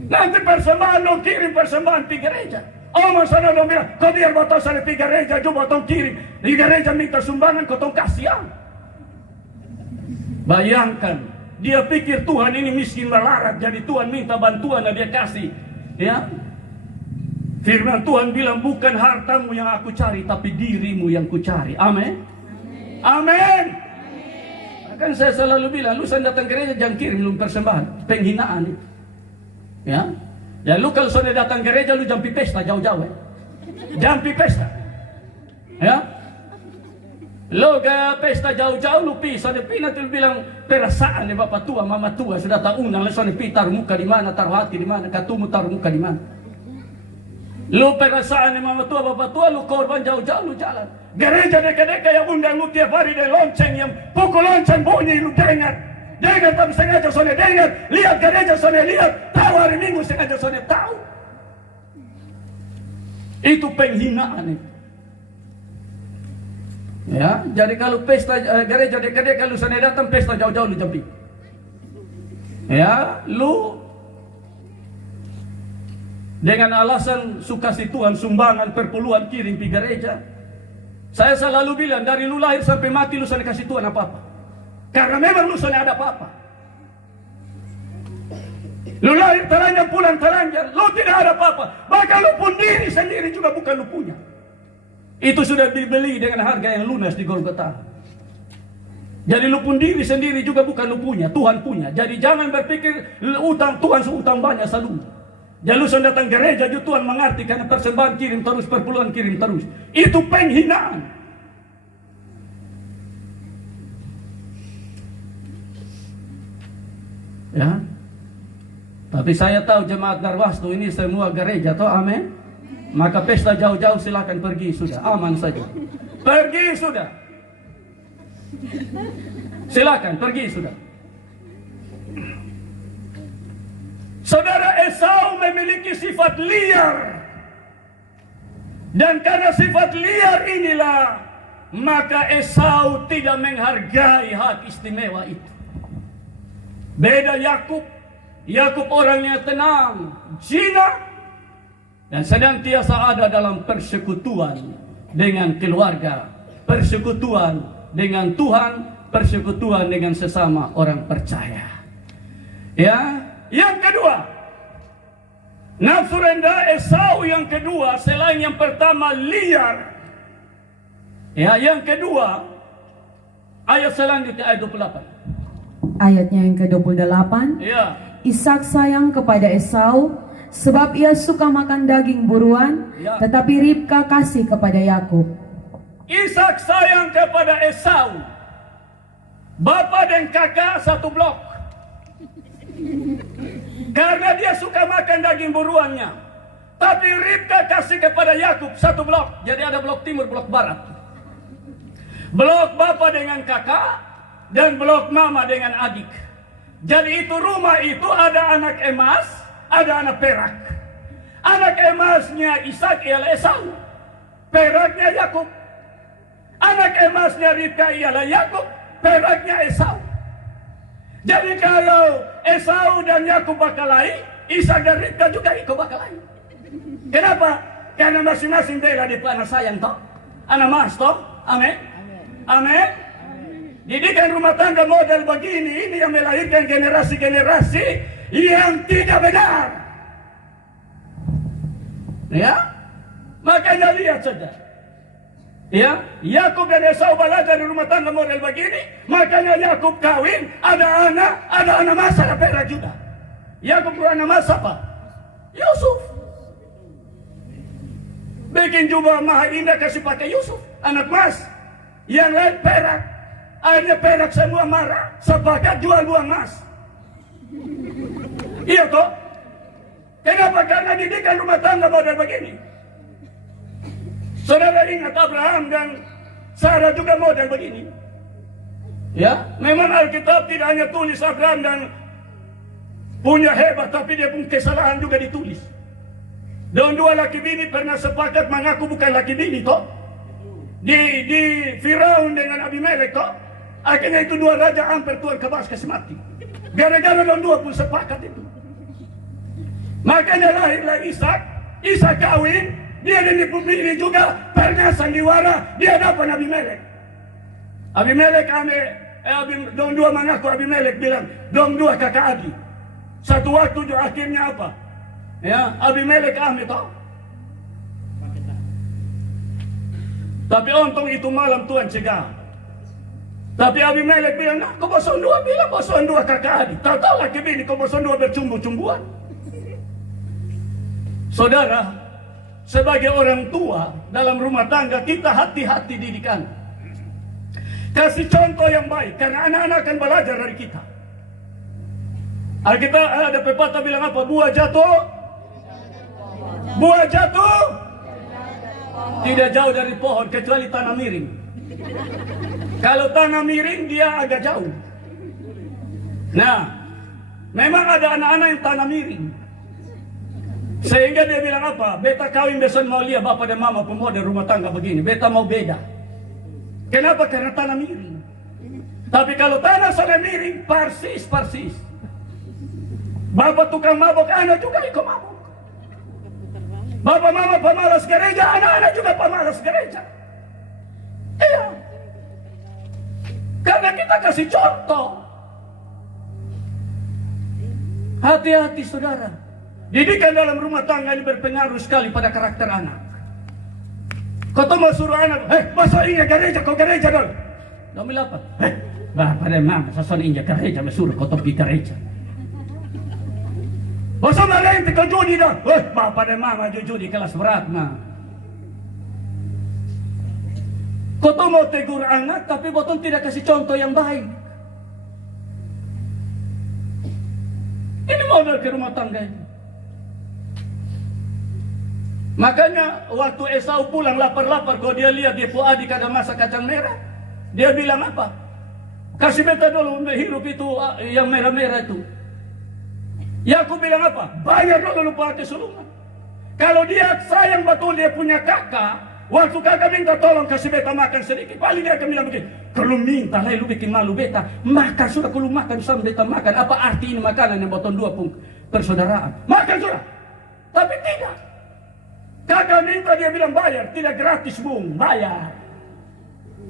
Nanti persembahan dong kirim persembahan di gereja. Mas sana dong bilang, kau biar botol sana di gereja, coba botol kirim. Di gereja minta sumbangan, kau tong kasihan. Bayangkan, Dia pikir Tuhan ini miskin melarat, jadi Tuhan minta bantuan dan dia kasih. Ya, firman Tuhan bilang, bukan hartamu yang aku cari, tapi dirimu yang kucari. Amin. Amin. Kan saya selalu bilang, lu datang gereja jangan kirim lu persembahan, penghinaan itu. Ya, ya lu kalau sudah datang gereja lu jangan pi pesta jauh-jauh. Jangan pi pesta. Ya, lu ke pesta jauh-jauh lu pi, sudah pi nanti lu bilang perasaan ya bapak tua, mama tua sudah tahu undang, lu sudah pi taruh muka di mana, taruh hati di mana, katumu taruh muka di mana. Lu perasaan mama tua, bapak tua, lu korban jauh-jauh, lu jalan. Gereja deka-deka yang undang lu tiap hari dari lonceng, yang pukul lonceng bunyi, lu dengar. Dengar tapi sengaja soalnya dengar. Lihat gereja soalnya lihat. Tahu hari Minggu sengaja soalnya tahu. Itu penghinaan itu. Ya, jadi kalau pesta gereja deka-deka lu soalnya datang, pesta jauh-jauh lu jampi. Ya, lu dengan alasan suka si Tuhan, sumbangan, perpuluhan, kirim di gereja. Saya selalu bilang, dari lu lahir sampai mati lu sana kasih Tuhan apa-apa. Karena memang lu sana ada apa-apa. Lu lahir telanjang, pulang telanjang, lu tidak ada apa-apa. Bahkan lu pun diri sendiri juga bukan lu punya. Itu sudah dibeli dengan harga yang lunas di Golgota. Jadi lu pun diri sendiri juga bukan lu punya, Tuhan punya. Jadi jangan berpikir utang Tuhan seutang banyak selalu. Jangan lu datang gereja juga Tuhan mengerti, karena persembahan kirim terus, perpuluhan kirim terus. Itu penghinaan. Ya. Tapi saya tahu jemaat Darwastu ini semua gereja toh, amin. Maka pesta jauh-jauh silakan pergi sudah, aman saja. Pergi sudah. Silakan pergi sudah. Saudara, Esau memiliki sifat liar. Dan karena sifat liar inilah, maka Esau tidak menghargai hak istimewa itu. Beda Yakub. Yakub orangnya tenang, jinak, dan senantiasa ada dalam persekutuan dengan keluarga, persekutuan dengan Tuhan, persekutuan dengan sesama orang percaya. Ya. Yang kedua, nafsu rendah Esau yang kedua, selain yang pertama liar. Ya, yang kedua, ayat selanjutnya ayat 28. Ayatnya yang ke-28. Ya. Ishak sayang kepada Esau sebab ia suka makan daging buruan, Ya. tetapi Ribka kasih kepada Yakub. Ishak sayang kepada Esau. Bapak dan kakak satu blok. Karena dia suka makan daging buruannya. Tapi Ribka kasih kepada Yakub satu blok. Jadi ada blok timur, blok barat. Blok bapak dengan kakak dan blok mama dengan adik. Jadi itu rumah itu ada anak emas, ada anak perak. Anak emasnya Ishak ialah Esau, peraknya Yakub. Anak emasnya Ribka ialah Yakub, peraknya Esau. Jadi kalau Esau dan Yakub bakalahi, Ishak dan Ribka juga ikut bakalahi. Kenapa? Karena masing-masing bela di anak sayang toh, anak mas toh, amin, amin. Didikan rumah tangga model begini ini yang melahirkan generasi-generasi yang tidak benar. Ya, makanya lihat saja. Ya, Yakub dan Esau belajar di rumah tangga model begini, makanya Yakub kawin, ada anak mas, ada perak juga. Yakub punya anak mas apa? Yusuf. Bikin jubah maha indah kasih pakai Yusuf, anak mas. Yang lain perak. Akhirnya perak semua marah, sepakat jual buang mas. Iya toh? Kenapa? Karena didikan rumah tangga model begini. Saudara ingat Abraham dan Sarah juga model begini. Ya, memang Alkitab tidak hanya tulis Abraham dan punya hebat, tapi dia pun kesalahan juga ditulis. Dan dua laki bini pernah sepakat mengaku bukan laki bini toh. Di Firaun dengan Abimelek toh. Akhirnya itu dua raja hampir Tuhan kebas kasih mati. Gara-gara dan dua pun sepakat itu. Makanya lahirlah Ishak. Ishak kawin. Dia dan ibu bini juga pernah sandiwara. Dia dapat Abimelek. Abimelek ame Dong dua mengaku Abimelek bilang, dong dua kakak adik. Satu waktu juga akhirnya apa? Ya, Abimelek kami tahu. Tapi untung itu malam Tuhan cegah. Tapi Abimelek bilang, nah, kau bosan dua bilang bosan dua kakak adik. Tahu laki bini kau bosan dua bercumbu-cumbuan. Saudara, sebagai orang tua dalam rumah tangga kita hati-hati didikan. Kasih contoh yang baik karena anak-anak akan belajar dari kita. Alkitab ada pepatah bilang apa? Buah jatuh tidak jauh dari pohon kecuali tanah miring. Kalau tanah miring dia agak jauh. Nah, memang ada anak-anak yang tanah miring. Sehingga dia bilang apa? Beta kawin beson mau lihat bapak dan mama pemuda rumah tangga begini. Beta mau beda. Kenapa? Karena tanah miring. Tapi kalau tanah sana miring, persis. Bapak tukang mabok, anak juga ikut mabok. Bapak mama pemalas gereja, anak-anak juga pemalas gereja. Iya. Karena kita kasih contoh. Hati-hati saudara. Didikan dalam rumah tangga ini berpengaruh sekali pada karakter anak. Kau tuh mau suruh anak, masuk ingat gereja, kau gereja dong. Kau bilang apa? Bapak dan mama, saya ingat gereja, suruh kau pergi gereja. Masa malayan kau judi dah. Bapak dan mama judi kelas berat nah. Kau tuh mau tegur anak, tapi botol tidak kasih contoh yang baik. Ini modal ke rumah tangga ini. Makanya waktu Esau pulang lapar-lapar, kalau dia lihat dia punya adik ada masak kacang merah, dia bilang apa? Kasih beta dulu hirup itu yang merah-merah itu. Yakub bilang apa? Bayar dulu lupa kesulungan. Kalau dia sayang betul dia punya kakak, waktu kakak minta tolong kasih beta makan sedikit, paling dia akan bilang begini, kalau minta lah lu bikin malu beta, makan sudah kalau makan sama beta makan. Apa arti ini makanan yang botol dua pun persaudaraan? Makan sudah. Tapi tidak. Kakak minta dia bilang bayar, tidak gratis bung, bayar.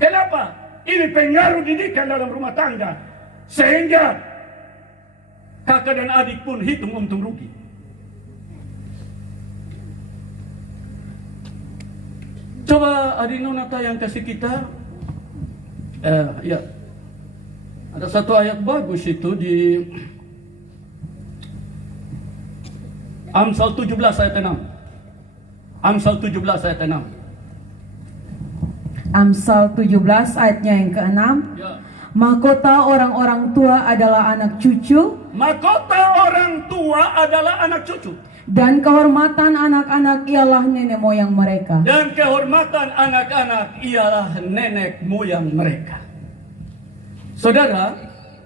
Kenapa? Ini pengaruh didikan dalam rumah tangga. Sehingga kakak dan adik pun hitung untung rugi. Coba adik Nonata yang kasih kita. Ya. Ada satu ayat bagus itu di Amsal 17 ayat 6. Amsal 17 ayat 6. Amsal 17 ayatnya yang ke-6. Ya. Mahkota orang-orang tua adalah anak cucu, Mahkota orang tua adalah anak cucu, dan kehormatan anak-anak ialah nenek moyang mereka. dan kehormatan anak-anak ialah nenek moyang mereka. Saudara,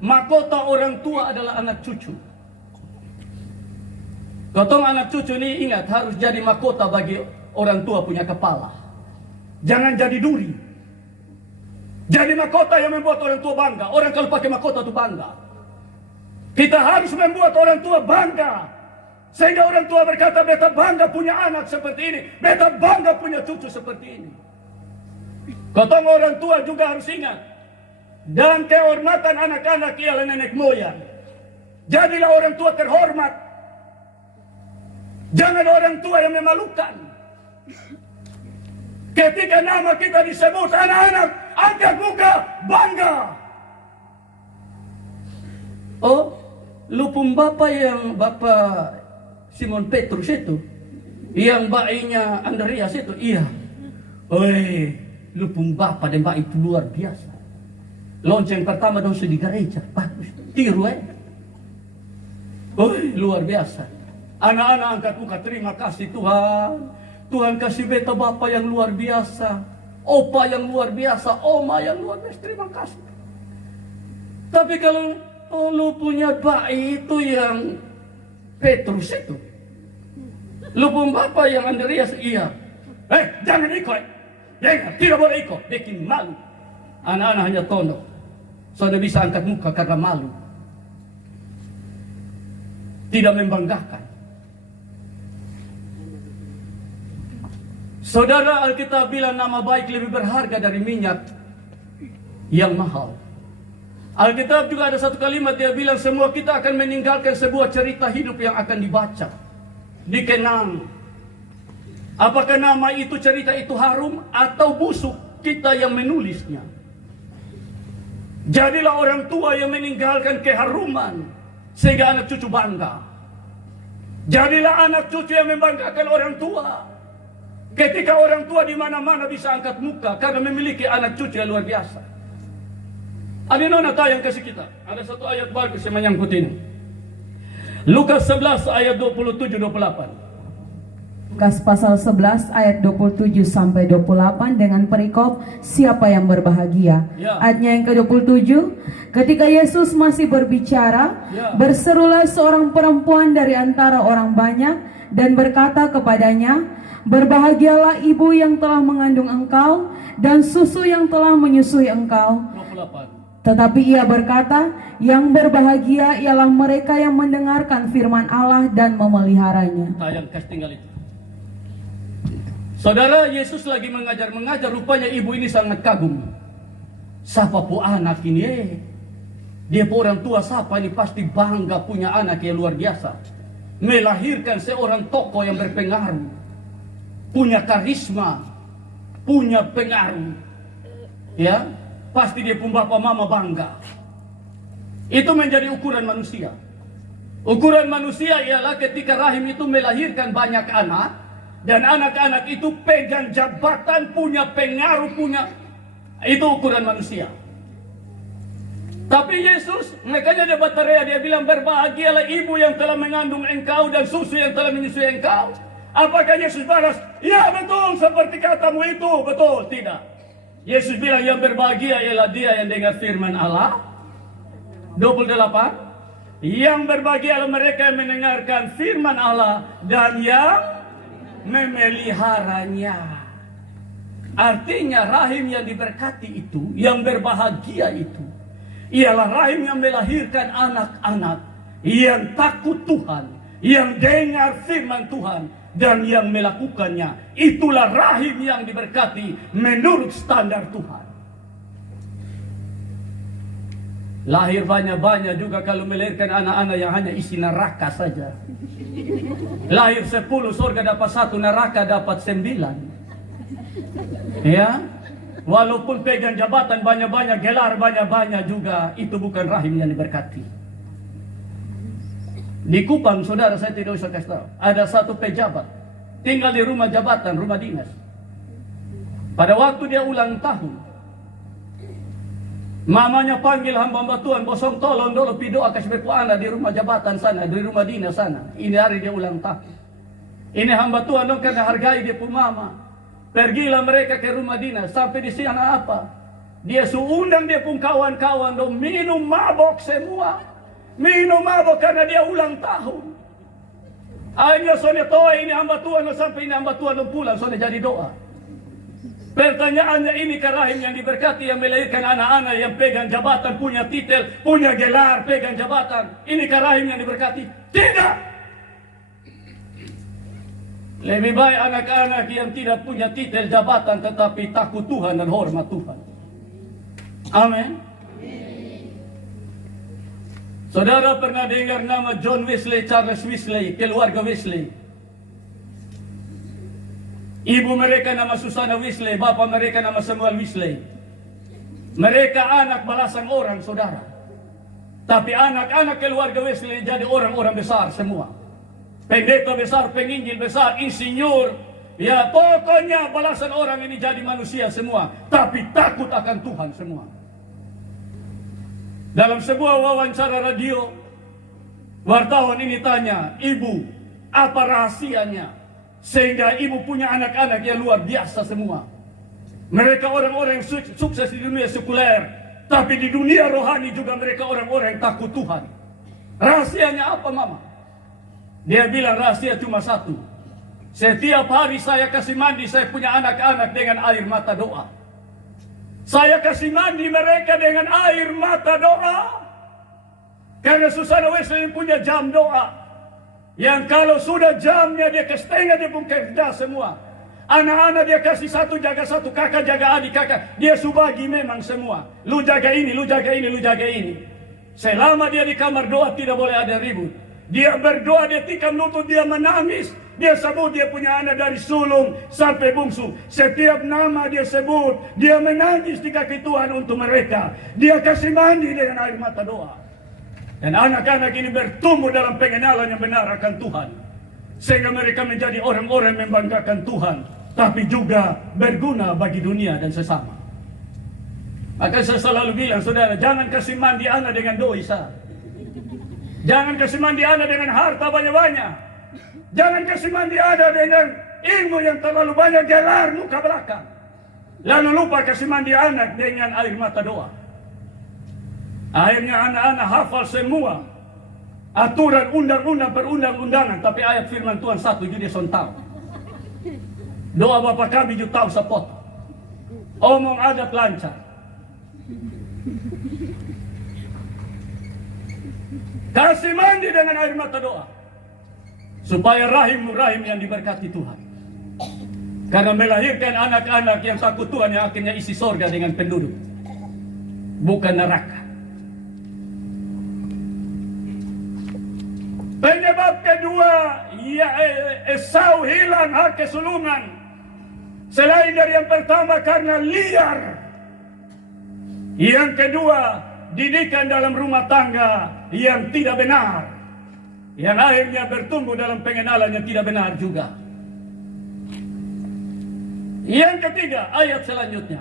mahkota orang tua adalah anak cucu. Gotong anak cucu ini ingat harus jadi mahkota bagi orang tua punya kepala. Jangan jadi duri. Jadi mahkota yang membuat orang tua bangga. Orang kalau pakai mahkota itu bangga. Kita harus membuat orang tua bangga. Sehingga orang tua berkata, beta bangga punya anak seperti ini. Beta bangga punya cucu seperti ini. Gotong orang tua juga harus ingat. Dan kehormatan anak-anak ialah nenek moyang. Jadilah orang tua terhormat. Jangan orang tua yang memalukan. Ketika nama kita disebut, anak-anak angkat muka, bangga. Oh, lupung bapak yang bapak Simon Petrus itu, yang bayinya Andreas itu, iya. Oi, lupung bapak dan bayi itu luar biasa. Lonceng pertama dong di gereja, bagus, tiru Oi, luar biasa. Anak-anak angkat muka, terima kasih Tuhan. Tuhan kasih beta bapak yang luar biasa, opa yang luar biasa, oma yang luar biasa, terima kasih. Tapi kalau lu punya bayi itu yang Petrus itu, lu punya bapak yang Andreas, iya. Jangan ikut. Jangan, tidak boleh ikut, bikin malu. Anak-anak hanya tunduk. Sudah bisa angkat muka karena malu. Tidak membanggakan. Saudara, Alkitab bilang nama baik lebih berharga dari minyak yang mahal. Alkitab juga ada satu kalimat, dia bilang semua kita akan meninggalkan sebuah cerita hidup yang akan dibaca, dikenang. Apakah nama itu, cerita itu harum atau busuk, kita yang menulisnya. Jadilah orang tua yang meninggalkan keharuman sehingga anak cucu bangga. Jadilah anak cucu yang membanggakan orang tua. Ketika orang tua di mana-mana bisa angkat muka karena memiliki anak cucu yang luar biasa. Ada nona tayang kasih kita. Ada satu ayat bagus yang menyangkut ini. Lukas 11 ayat 27-28. Lukas pasal 11 ayat 27 sampai 28 dengan perikop siapa yang berbahagia. Ya. Ayatnya yang ke-27, ketika Yesus masih berbicara, Ya. berserulah seorang perempuan dari antara orang banyak dan berkata kepadanya, berbahagialah ibu yang telah mengandung engkau dan susu yang telah menyusui engkau. 28. Tetapi ia berkata, yang berbahagia ialah mereka yang mendengarkan firman Allah dan memeliharanya. Tayang kas tinggal itu. Saudara, Yesus lagi mengajar, rupanya ibu ini sangat kagum. Siapa pu anak ini? Dia pu orang tua siapa ini, pasti bangga punya anak yang luar biasa. Melahirkan seorang tokoh yang berpengaruh, punya karisma, punya pengaruh. Ya, pasti dia pun bapak mama bangga. Itu menjadi ukuran manusia. Ukuran manusia ialah ketika rahim itu melahirkan banyak anak, dan anak-anak itu pegang jabatan, punya pengaruh, itu ukuran manusia. Tapi Yesus, makanya dia berteriak, dia bilang berbahagialah ibu yang telah mengandung engkau dan susu yang telah menyusui engkau. Apakah Yesus balas? Ya betul, seperti katamu itu. Betul, tidak. Yesus bilang yang berbahagia ialah dia yang dengar firman Allah. 28. Yang berbahagia ialah mereka yang mendengarkan firman Allah dan yang memeliharanya. Artinya rahim yang diberkati itu, yang berbahagia itu, ialah rahim yang melahirkan anak-anak yang takut Tuhan, yang dengar firman Tuhan dan yang melakukannya. Itulah rahim yang diberkati menurut standar Tuhan. Lahir banyak-banyak juga kalau melahirkan anak-anak yang hanya isi neraka saja. Lahir 10, surga dapat 1, neraka dapat 9. Ya, walaupun pegang jabatan banyak-banyak, gelar banyak-banyak juga, itu bukan rahim yang diberkati. Di Kupang, saudara, saya tidak usah kasih tahu, ada satu pejabat tinggal di rumah jabatan, rumah dinas. Pada waktu dia ulang tahun, mamanya panggil hamba Tuhan, bosong tolong dulu pidoa kasih beku anak di rumah jabatan sana, di rumah dinas sana. Ini hari dia ulang tahun. Ini hamba Tuhan dong, karena hargai dia pun mama. Pergilah mereka ke rumah dinas. Sampai di sana apa? Dia undang dia pun kawan-kawan dong, minum mabok semua. Minum mabok karena dia ulang tahun. Akhirnya soalnya toa ini hamba Tuhan, sampai ini hamba Tuhan dong pulang, soalnya jadi doa. Pertanyaannya, ini rahim yang diberkati, yang melahirkan anak-anak yang pegang jabatan, punya titel, punya gelar, pegang jabatan. Ini rahim yang diberkati? Tidak. Lebih baik anak-anak yang tidak punya titel jabatan tetapi takut Tuhan dan hormat Tuhan. Amin. Saudara pernah dengar nama John Wesley, Charles Wesley, keluarga Wesley? Ibu mereka nama Susana Wesley, bapak mereka nama Samuel Wesley. Mereka anak belasan orang, saudara. Tapi anak-anak keluarga Wesley jadi orang-orang besar semua. Pendeta besar, penginjil besar, insinyur. Ya pokoknya belasan orang ini jadi manusia semua. Tapi takut akan Tuhan semua. Dalam sebuah wawancara radio, wartawan ini tanya, ibu, apa rahasianya sehingga ibu punya anak-anak yang luar biasa semua? Mereka orang-orang yang sukses di dunia sekuler, tapi di dunia rohani juga mereka orang-orang yang takut Tuhan. Rahasianya apa, mama? Dia bilang rahasia cuma satu. Setiap hari saya kasih mandi saya punya anak-anak dengan air mata doa. Saya kasih mandi mereka dengan air mata doa. Karena Susana Wesley punya jam doa, yang kalau sudah jamnya dia ke setengah dia pun kerja semua. Anak-anak dia kasih satu jaga satu, kakak jaga adik, kakak. Dia subagi memang semua. Lu jaga ini, lu jaga ini, lu jaga ini. Selama dia di kamar doa tidak boleh ada ribut. Dia berdoa, dia tikam lutut, dia menangis. Dia sebut dia punya anak dari sulung sampai bungsu. Setiap nama dia sebut, dia menangis di kaki Tuhan untuk mereka. Dia kasih mandi dengan air mata doa. Dan anak-anak ini bertumbuh dalam pengenalan yang benar akan Tuhan. Sehingga mereka menjadi orang-orang yang membanggakan Tuhan, tapi juga berguna bagi dunia dan sesama. Maka saya selalu bilang, saudara, jangan kasih mandi anak dengan dosa. Jangan kasih mandi anak dengan harta banyak-banyak. Jangan kasih mandi anak dengan ilmu yang terlalu banyak, gelar muka belakang. Lalu lupa kasih mandi anak dengan air mata doa. Akhirnya anak-anak hafal semua aturan undang-undang perundang-undangan, tapi ayat firman Tuhan satu jadi sontau. Doa Bapa kami juga tahu sapot. Omong adat lancar. Kasih mandi dengan air mata doa, supaya rahimmu rahim yang diberkati Tuhan. Karena melahirkan anak-anak yang takut Tuhan yang akhirnya isi sorga dengan penduduk, bukan neraka. Penyebab kedua, Esau hilang hak kesulungan. Selain dari yang pertama karena liar. Yang kedua, didikan dalam rumah tangga yang tidak benar. Yang akhirnya bertumbuh dalam pengenalan yang tidak benar juga. Yang ketiga, ayat selanjutnya.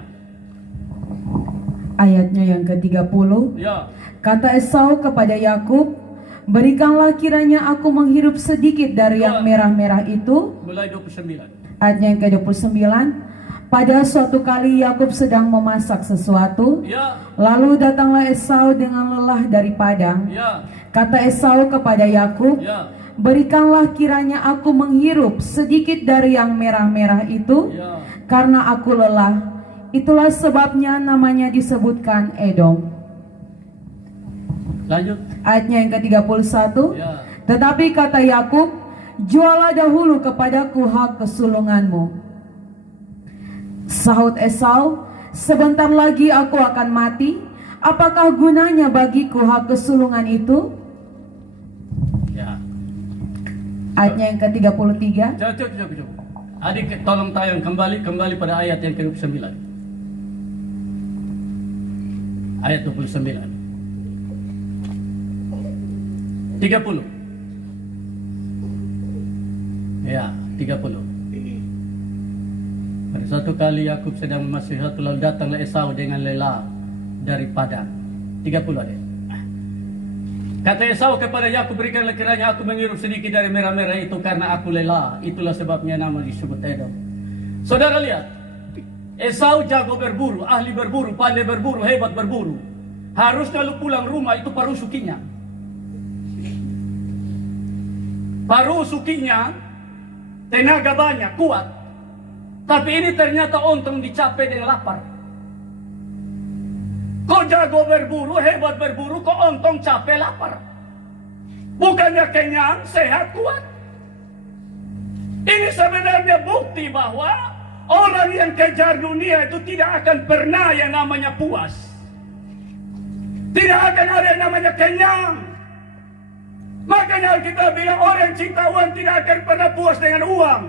Ayatnya yang ke-30. Ya. Kata Esau kepada Yakub, berikanlah kiranya aku menghirup sedikit dari yang merah-merah itu. Mulai 29. Ayatnya yang ke-29. Pada suatu kali Yakub sedang memasak sesuatu. Ya. Lalu datanglah Esau dengan lelah dari padang. Ya. Kata Esau kepada Yakub, Ya. berikanlah kiranya aku menghirup sedikit dari yang merah-merah itu, Ya. karena aku lelah. Itulah sebabnya namanya disebutkan Edom. Lanjut. Ayatnya yang ke-31. Ya. Tetapi kata Yakub, jualah dahulu kepadaku hak kesulunganmu. Sahut Esau, sebentar lagi aku akan mati. Apakah gunanya bagiku hak kesulungan itu? Ya. Ayatnya yang ke-33. Coba. Adik tolong tayang kembali pada ayat yang ke-29. Ayat 29. 30. Ya, 30. Pada suatu kali Yakub sedang memasuki satu, lalu datanglah Esau dengan lelah dari padang. 30 ada. Kata Esau kepada Yakub, berikanlah kiranya aku menghirup sedikit dari merah-merah itu karena aku lelah. Itulah sebabnya nama disebut Edom. Saudara lihat, Esau jago berburu, ahli berburu, pandai berburu, hebat berburu. Harusnya lu pulang rumah itu paruh sukinya. Paruh sukinya, tenaga banyak, kuat. Tapi ini ternyata untung dicapai dengan lapar. Kok jago berburu, hebat berburu, kok untung capek lapar. Bukannya kenyang, sehat, kuat. Ini sebenarnya bukti bahwa orang yang kejar dunia itu tidak akan pernah yang namanya puas. Tidak akan ada yang namanya kenyang. Makanya kita bilang orang cinta uang tidak akan pernah puas dengan uang.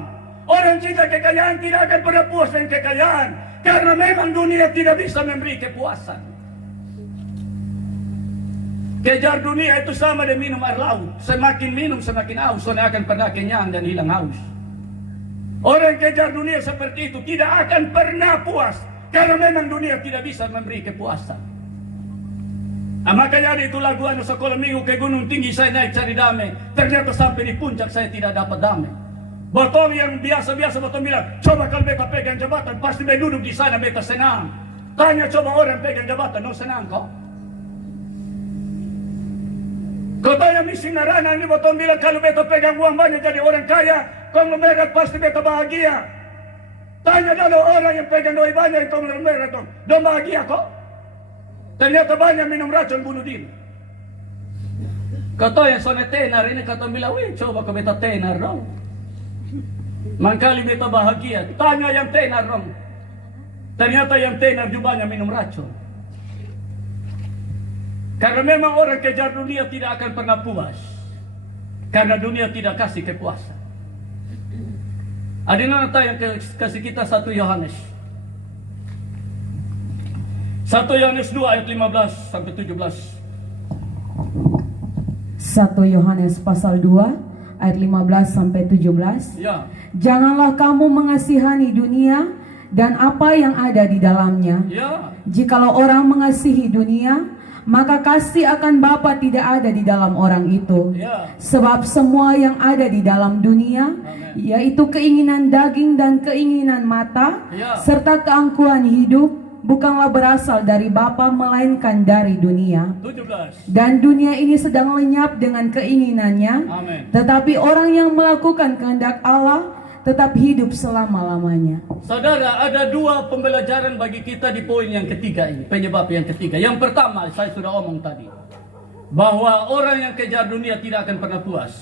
Orang cinta kekayaan tidak akan pernah puas dengan kekayaan. Karena memang dunia tidak bisa memberi kepuasan. Kejar dunia itu sama dengan minum air laut. Semakin minum semakin haus, saudara akan pernah kenyang dan hilang haus. Orang kejar dunia seperti itu tidak akan pernah puas. Karena memang dunia tidak bisa memberi kepuasan. Nah, makanya ada itu lagu anak sekolah minggu ke gunung tinggi saya naik cari damai. Ternyata sampai di puncak saya tidak dapat damai. Botol yang biasa-biasa botol bilang, coba kalau beta pegang jabatan, pasti beta duduk di sana beta senang. Tanya coba orang pegang jabatan, no senang kok. Kau tanya misi narana ini botol bilang, kalau beta pegang uang banyak jadi orang kaya, konglomerat pasti beta bahagia. Tanya dulu orang yang pegang doi banyak yang konglomerat, dong bahagia kok. Ternyata banyak minum racun bunuh diri. Kau tahu yang soalnya tenar ini kata bilang, wih coba kau beta tenar dong. Mangkali beta bahagia. Tanya yang tenar dong. Ternyata yang tenar jubahnya minum racun. Karena memang orang kejar dunia tidak akan pernah puas. Karena dunia tidak kasih kepuasan. Ada nata yang kasih kita 1 Yohanes. 1 Yohanes 2 ayat 15 sampai 17. 1 Yohanes pasal 2 ayat 15 sampai 17. Ya. Janganlah kamu mengasihani dunia dan apa yang ada di dalamnya. Ya. Jikalau orang mengasihi dunia, maka kasih akan Bapa tidak ada di dalam orang itu. Ya. Sebab semua yang ada di dalam dunia, yaitu keinginan daging dan keinginan mata, Ya. serta keangkuhan hidup, bukanlah berasal dari Bapa melainkan dari dunia. 17. Dan dunia ini sedang lenyap dengan keinginannya. Amin. Tetapi orang yang melakukan kehendak Allah tetap hidup selama-lamanya. Saudara, ada 2 pembelajaran bagi kita di poin yang ketiga ini. Penyebab yang ketiga. Yang pertama, saya sudah omong tadi. Bahwa orang yang kejar dunia tidak akan pernah puas.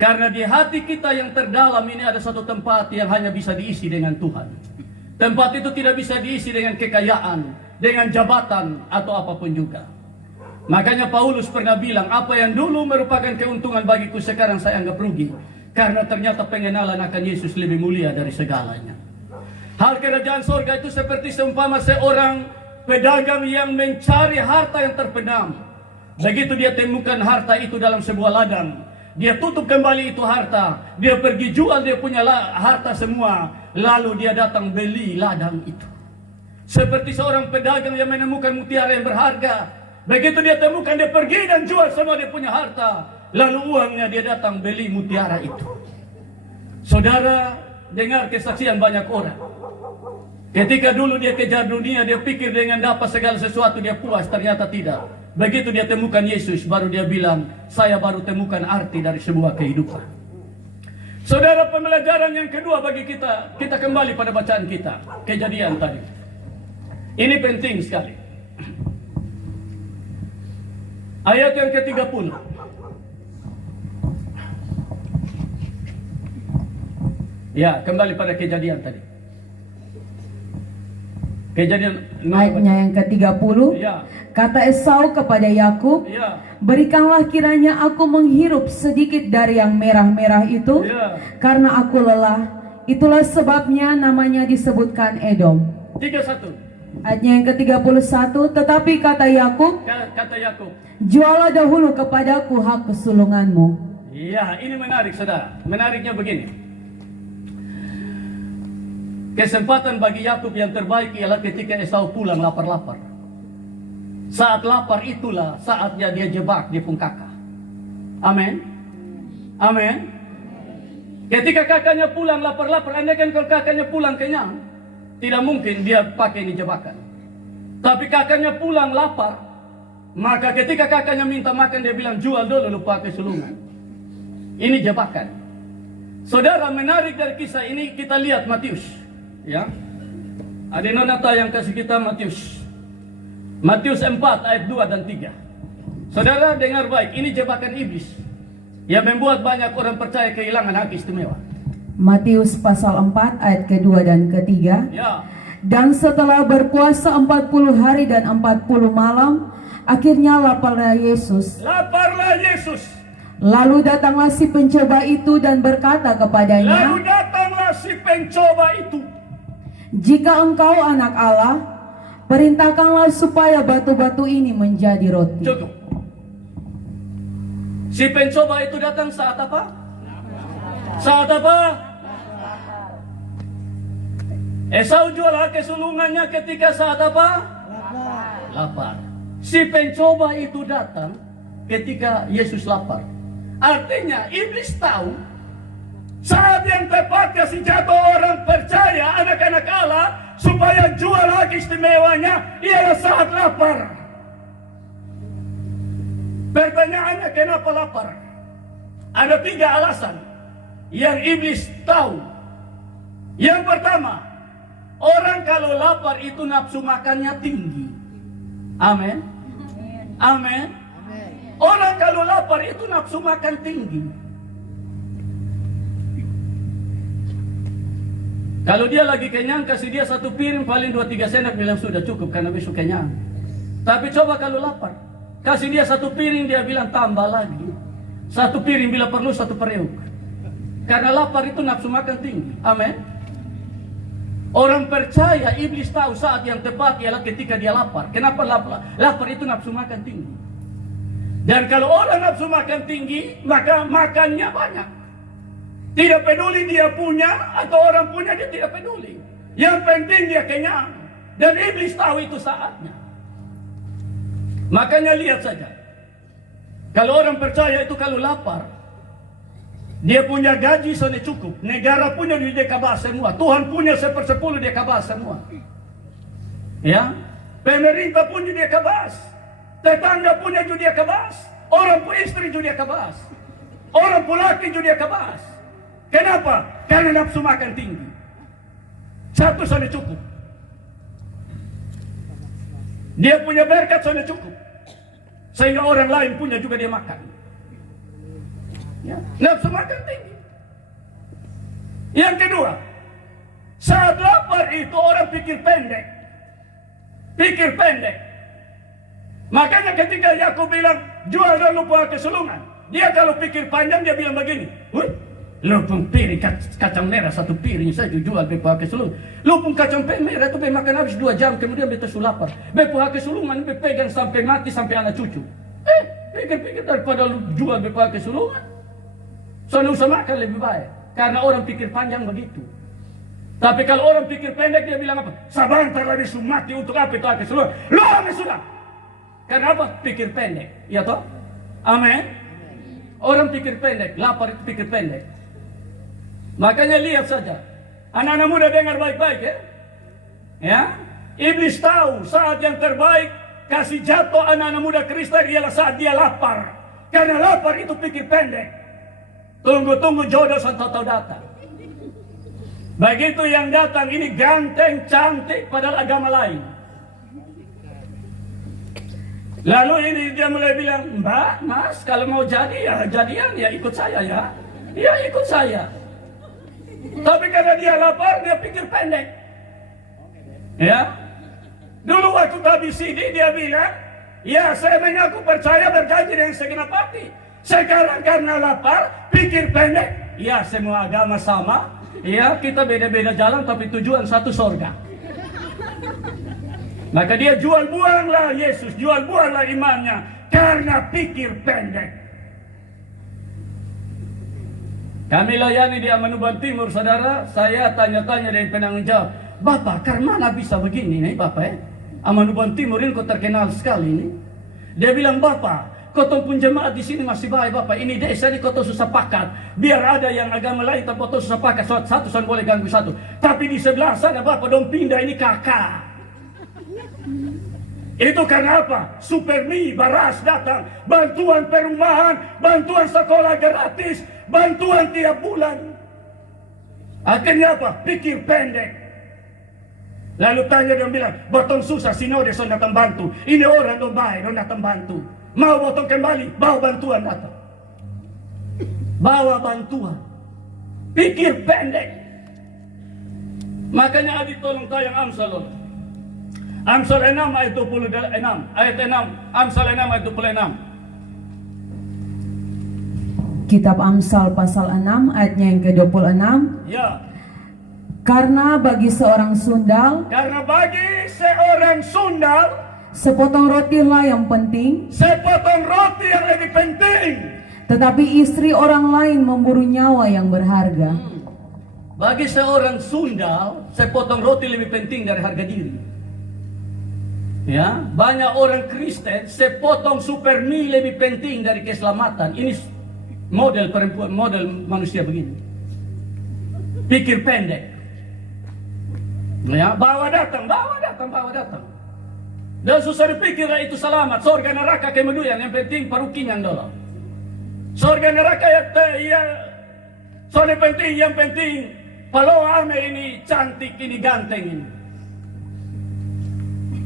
Karena di hati kita yang terdalam ini ada satu tempat yang hanya bisa diisi dengan Tuhan. Tempat itu tidak bisa diisi dengan kekayaan, dengan jabatan, atau apapun juga. Makanya Paulus pernah bilang, apa yang dulu merupakan keuntungan bagiku sekarang saya anggap rugi. Karena ternyata pengenalan akan Yesus lebih mulia dari segalanya. Hal kerajaan sorga itu seperti seumpama seorang pedagang yang mencari harta yang terpendam. Begitu dia temukan harta itu dalam sebuah ladang, dia tutup kembali itu harta, dia pergi jual dia punya harta semua, lalu dia datang beli ladang itu. Seperti seorang pedagang yang menemukan mutiara yang berharga, begitu dia temukan, dia pergi dan jual semua dia punya harta, lalu uangnya dia datang beli mutiara itu. Saudara, dengar kesaksian banyak orang. Ketika dulu dia kejar dunia, dia pikir dengan dapat segala sesuatu dia puas, ternyata tidak. Begitu dia temukan Yesus, baru dia bilang, saya baru temukan arti dari sebuah kehidupan. Saudara, pembelajaran yang kedua bagi kita kembali pada bacaan kita, Kejadian tadi. Ini penting sekali. Ayat yang ke-30. Ya, kembali pada Kejadian tadi. Kejadian Ayatnya yang ke-30. Ya. Kata Esau kepada Yakub, Ya. berikanlah kiranya aku menghirup sedikit dari yang merah-merah itu, Ya. karena aku lelah. Itulah sebabnya namanya disebutkan Edom. 31. Ayatnya yang ke-31. Tetapi kata Yakub, Kata Yakub. jualah dahulu kepadaku hak kesulunganmu. Ya, ini menarik, saudara. Menariknya begini. Kesempatan bagi Yakub yang terbaik ialah ketika Esau pulang lapar-lapar. Saat lapar itulah saatnya dia jebak dia pun kakak. Amin. Amin. Ketika kakaknya pulang lapar-lapar, andaikan kalau kakaknya pulang kenyang, tidak mungkin dia pakai ini jebakan. Tapi kakaknya pulang lapar, maka ketika kakaknya minta makan, dia bilang jual dulu lupa kesulungan. Ini jebakan. Saudara, menarik dari kisah ini kita lihat Matius. Ya, ada nonata yang kasih kita Matius 4 ayat 2 dan 3. Saudara dengar baik, ini jebakan iblis yang membuat banyak orang percaya kehilangan hak istimewa. Matius pasal 4 ayat ke-2 dan ke-3. Ya. Dan setelah berpuasa 40 hari dan 40 malam, akhirnya laparlah Yesus. Laparlah Yesus. Lalu datanglah si pencoba itu dan berkata Lalu kepadanya, datanglah si pencoba itu. jika engkau anak Allah, perintahkanlah supaya batu-batu ini menjadi roti. Cukup. Si pencoba itu datang saat apa? Saat apa? Esau jual hak kesulungannya ketika saat apa? Lapar. Si pencoba itu datang ketika Yesus lapar. Artinya iblis tahu saat yang tepat kasih jatuh orang percaya, anak-anak Allah, supaya jual hak istimewanya ialah saat lapar. Pertanyaannya, kenapa lapar? Ada 3 alasan yang iblis tahu. Yang pertama, orang kalau lapar itu nafsu makannya tinggi. Amin. Amin. Orang kalau lapar itu nafsu makan tinggi. Kalau dia lagi kenyang, kasih dia satu piring paling 2-3 sendok, bilang sudah cukup karena besok kenyang. Tapi coba kalau lapar, kasih dia satu piring, dia bilang tambah lagi. Satu piring bila perlu satu periuk. Karena lapar itu nafsu makan tinggi. Amin. Orang percaya iblis tahu saat yang tepat ialah ketika dia lapar. Kenapa lapar? Lapar itu nafsu makan tinggi. Dan kalau orang nafsu makan tinggi, maka makannya banyak. Tidak peduli dia punya atau orang punya, dia tidak peduli. Yang penting dia kenyang. Dan iblis tahu itu saatnya. Makanya lihat saja. Kalau orang percaya itu kalau lapar, dia punya gaji sudah cukup. Negara punya dia kabah semua. Tuhan punya 1/10 dia kabah semua. Ya, pemerintah punya dia kabah. Tetangga punya juga dia kabah. Orang pun istri juga dia kabah. Orang pun laki juga dia kabah. Kenapa? Karena nafsu makan tinggi. Satu sudah cukup. Dia punya berkat sudah cukup. Sehingga orang lain punya juga dia makan. Ya. Nafsu makan tinggi. Yang kedua, saat lapar itu orang pikir pendek. Pikir pendek. Makanya ketika Yakub bilang, jual dan lupa kesulungan. Dia kalau pikir panjang, dia bilang begini. Lupung piring kacang merah satu piring saja jual bepa kesulungan. Lupung kacang merah itu makan habis 2 jam kemudian beta sulapar. Bepa kesulungan pegang sampai mati sampai anak cucu. Pikir-pikir daripada lu jual bepa kesulungan. Soalnya usah makan lebih baik. Karena orang pikir panjang begitu. Tapi kalau orang pikir pendek dia bilang apa? Sabantar lagi mati untuk apa itu kesulungan? Lu habis sudah. Karena apa? Pikir pendek. Ya toh? Amin. Orang pikir pendek, lapar itu pikir pendek. Makanya lihat saja, anak-anak muda dengar baik-baik ya. Ya, iblis tahu saat yang terbaik kasih jatuh anak-anak muda Kristen ialah saat dia lapar. Karena lapar itu pikir pendek. Tunggu-tunggu jodoh tahu datang. Begitu yang datang ini ganteng, cantik, padahal agama lain. Lalu ini dia mulai bilang, Mbak, Mas, kalau mau jadi ya jadian ya ikut saya ya. Ya ikut saya. Tapi karena dia lapar, dia pikir pendek. Ya. Dulu waktu habis ini dia bilang, ya saya mengaku percaya berjanji dengan segenap hati. Sekarang karena lapar, pikir pendek. Ya semua agama sama. Ya kita beda-beda jalan tapi tujuan satu sorga. Maka dia jual buanglah Yesus, jual buanglah imannya. Karena pikir pendek. Kami layani di Amanuban Timur, saudara. Saya tanya-tanya dari penanggung jawab. Bapak, karena bisa begini nih Bapak ya? Amanuban Timur ini kok terkenal sekali nih. Dia bilang, Bapak, kotong pun jemaat di sini masih baik Bapak. Ini desa ini kotong susah pakat. Biar ada yang agama lain tapi kotong susah pakat. Satu boleh ganggu satu. Tapi di sebelah sana Bapak dong pindah ini kakak. Itu karena apa? Supermi, Baras datang. Bantuan perumahan, bantuan sekolah gratis, bantuan tiap bulan. Akhirnya apa? Pikir pendek. Lalu tanya dia bilang, botong susah, Sinode son datang bantu. Ini orang dong baik, dong datang bantu. Mau botong kembali, bawa bantuan datang. Bawa bantuan. Pikir pendek. Makanya adik tolong tayang Amsal. Amsal 6 ayat 26. Ayat 6. Amsal 6 ayat 26. Kitab Amsal pasal 6 ayatnya yang ke-26. Ya. Karena bagi seorang sundal, sepotong rotilah yang penting, sepotong roti yang lebih penting. tetapi istri orang lain memburu nyawa yang berharga. Bagi seorang sundal, sepotong roti lebih penting dari harga diri. Ya, banyak orang Kristen sepotong super mie lebih penting dari keselamatan. Ini model perempuan, model manusia begini. Pikir pendek. Ya, bawa datang. Dan susah dipikirlah itu selamat. Surga neraka kemudian, yang penting parukingan dulu. Surga neraka ya soalnya penting, yang penting kalau ame ini cantik, ini ganteng ini.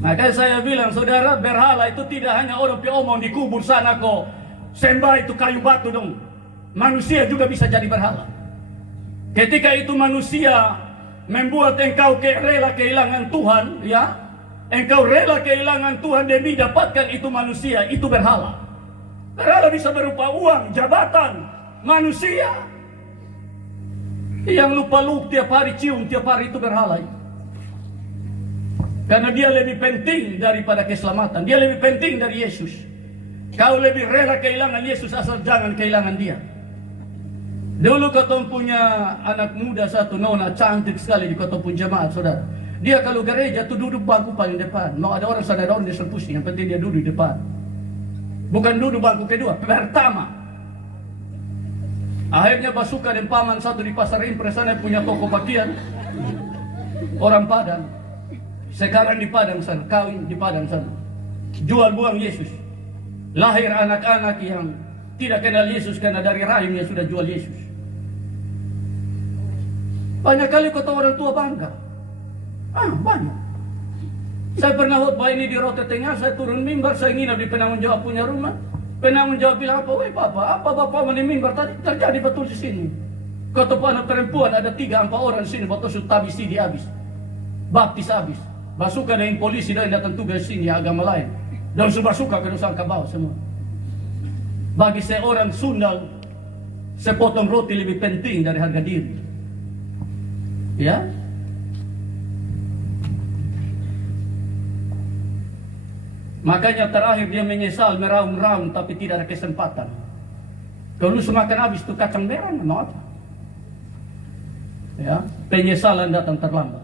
Maka saya bilang, saudara, berhala itu tidak hanya orang omong dikubur sana kok. Sembah itu kayu batu dong. Manusia juga bisa jadi berhala. Ketika itu manusia membuat engkau rela kehilangan Tuhan, ya. Engkau rela kehilangan Tuhan demi dapatkan itu manusia, itu berhala. Berhala bisa berupa uang, jabatan, manusia. Yang lupa tiap hari cium, tiap hari itu berhala. Karena dia lebih penting daripada keselamatan. Dia lebih penting dari Yesus. Kau lebih rela kehilangan Yesus asal jangan kehilangan dia. Dulu kau punya anak muda satu, nona cantik sekali di kota pun jemaat, saudara. Dia kalau gereja tuh duduk bangku paling depan. Mau ada orang sadar orang dia pusing, yang penting dia duduk di depan. Bukan duduk bangku kedua, pertama. Akhirnya Basuka dan paman satu di Pasar Impres sana punya toko pakaian. Orang Padang. Sekarang di Padang sana, kawin di Padang sana. Jual buang Yesus. Lahir anak-anak yang tidak kenal Yesus karena dari rahimnya sudah jual Yesus. Banyak kali kota orang tua bangga. Banyak. Saya pernah khotbah ini di Rota Tengah, saya turun mimbar, saya nginap di penanggung jawab punya rumah. Penanggung jawab bilang apa? Weh Bapak, apa Bapak di mimbar tadi terjadi betul di sini. Kota anak perempuan ada 3-4 orang di sini, betul sudah tabis di habis. Baptis habis. Basuka dengan polisi dan datang tugas sini agama lain. Dan sudah suka ke dosa ke bawah semua. Bagi seorang sundal, sepotong roti lebih penting dari harga diri. Ya? Makanya terakhir dia menyesal, meraung-raung, tapi tidak ada kesempatan. Kalau semakin habis itu kacang merah, mau apa? Ya, penyesalan datang terlambat.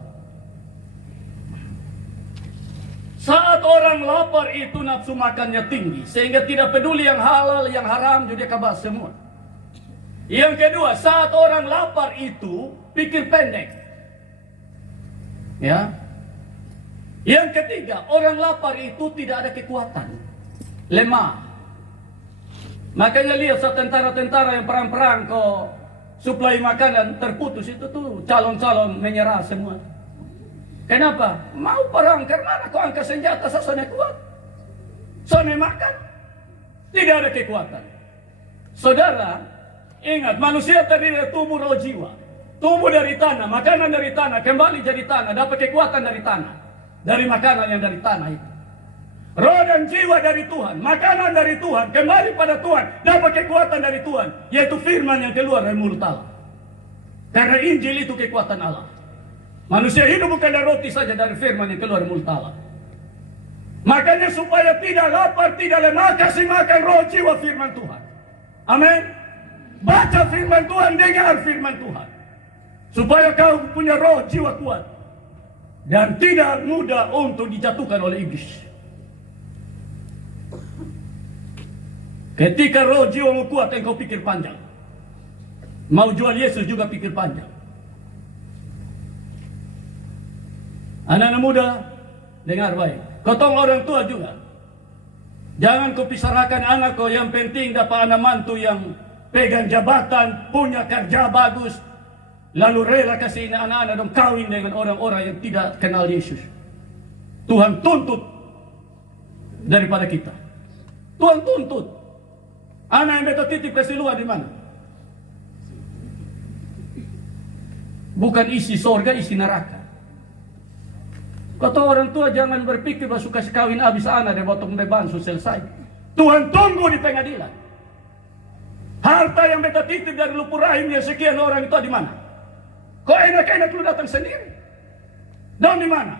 Saat orang lapar itu nafsu makannya tinggi, sehingga tidak peduli yang halal, yang haram, jadi kabas semua. Yang kedua, saat orang lapar itu pikir pendek. Ya. Yang ketiga, orang lapar itu tidak ada kekuatan, lemah. Makanya lihat saat tentara-tentara yang perang-perang kok suplai makanan terputus itu tuh calon-calon menyerah semua. Kenapa? Mau perang karena kau angkat senjata sasone kuat, sone makan, tidak ada kekuatan. Saudara, ingat manusia terdiri dari tubuh, roh, jiwa. Tubuh dari tanah, makanan dari tanah, kembali jadi tanah, dapat kekuatan dari tanah. Dari makanan yang dari tanah itu. Roh dan jiwa dari Tuhan, makanan dari Tuhan, kembali pada Tuhan, dapat kekuatan dari Tuhan, yaitu firman yang keluar dari mulut Allah. Karena Injil itu kekuatan Allah. Manusia hidup bukan dari roti saja, dari firman yang keluar dari mulut Allah. Makanya supaya tidak lapar, tidak lemah, kasih makan roh, jiwa, firman Tuhan. Amin. Baca firman Tuhan, dengar firman Tuhan. Supaya kau punya roh, jiwa kuat. Dan tidak mudah untuk dijatuhkan oleh iblis. Ketika roh jiwamu kuat, engkau pikir panjang. Mau jual Yesus juga pikir panjang. Anak-anak muda, dengar baik. Kotong orang tua juga. Jangan kau pisahkan anak kau, yang penting dapat anak mantu yang pegang jabatan, punya kerja bagus. Lalu rela kasih anak-anak dong kawin dengan orang-orang yang tidak kenal Yesus. Tuhan tuntut daripada kita. Tuhan tuntut. Anak yang beta titip kasih luar di mana? Bukan isi sorga, isi neraka. Kata orang tua jangan berpikir bahwa kasih kawin habis anak dan potong beban selesai. Tuhan tunggu di pengadilan. Harta yang beta titip dari lupur rahimnya sekian orang itu di mana? Kok enak-enak lu datang sendiri? Dan di mana?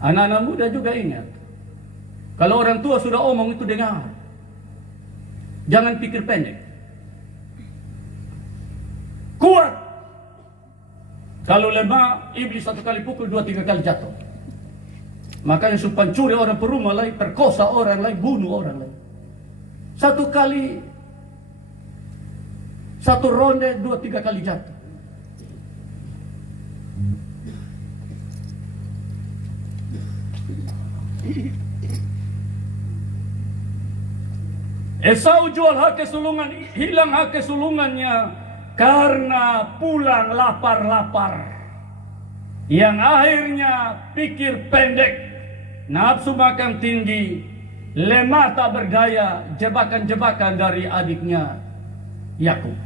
Anak-anak muda juga ingat. Kalau orang tua sudah omong itu dengar. Jangan pikir pendek. Kuat. Kalau lemah, iblis 1 kali pukul, 2-3 kali jatuh. Makanya supaya curi orang perumah lain, perkosa orang lain, bunuh orang lain. 1 kali, 1 ronde, 2-3 kali jatuh. Esau jual hak kesulungan, hilang hak kesulungannya karena pulang lapar-lapar. Yang akhirnya pikir pendek, nafsu makan tinggi, lemah tak berdaya jebakan-jebakan dari adiknya Yakub.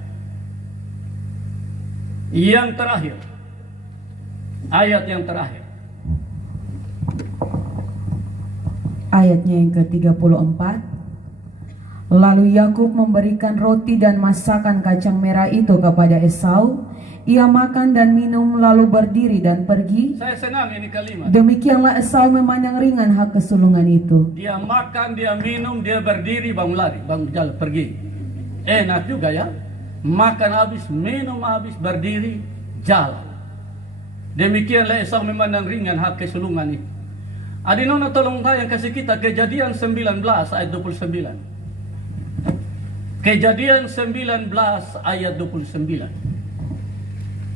Yang terakhir, ayat yang terakhir. Ayatnya yang ke-34. Lalu Yakub memberikan roti dan masakan kacang merah itu kepada Esau. Ia makan dan minum lalu berdiri dan pergi. Saya senang ini kalimat. Demikianlah Esau memandang ringan hak kesulungan itu. Dia makan, dia minum, dia berdiri, bangun lari, bangun jalan, pergi. Enak juga ya. Makan habis, minum habis, berdiri, jalan. Demikianlah Esau memandang ringan hak kesulungan itu. Adinona tolong tayang kasih kita Kejadian 19 ayat 29. Kejadian 19 ayat 29.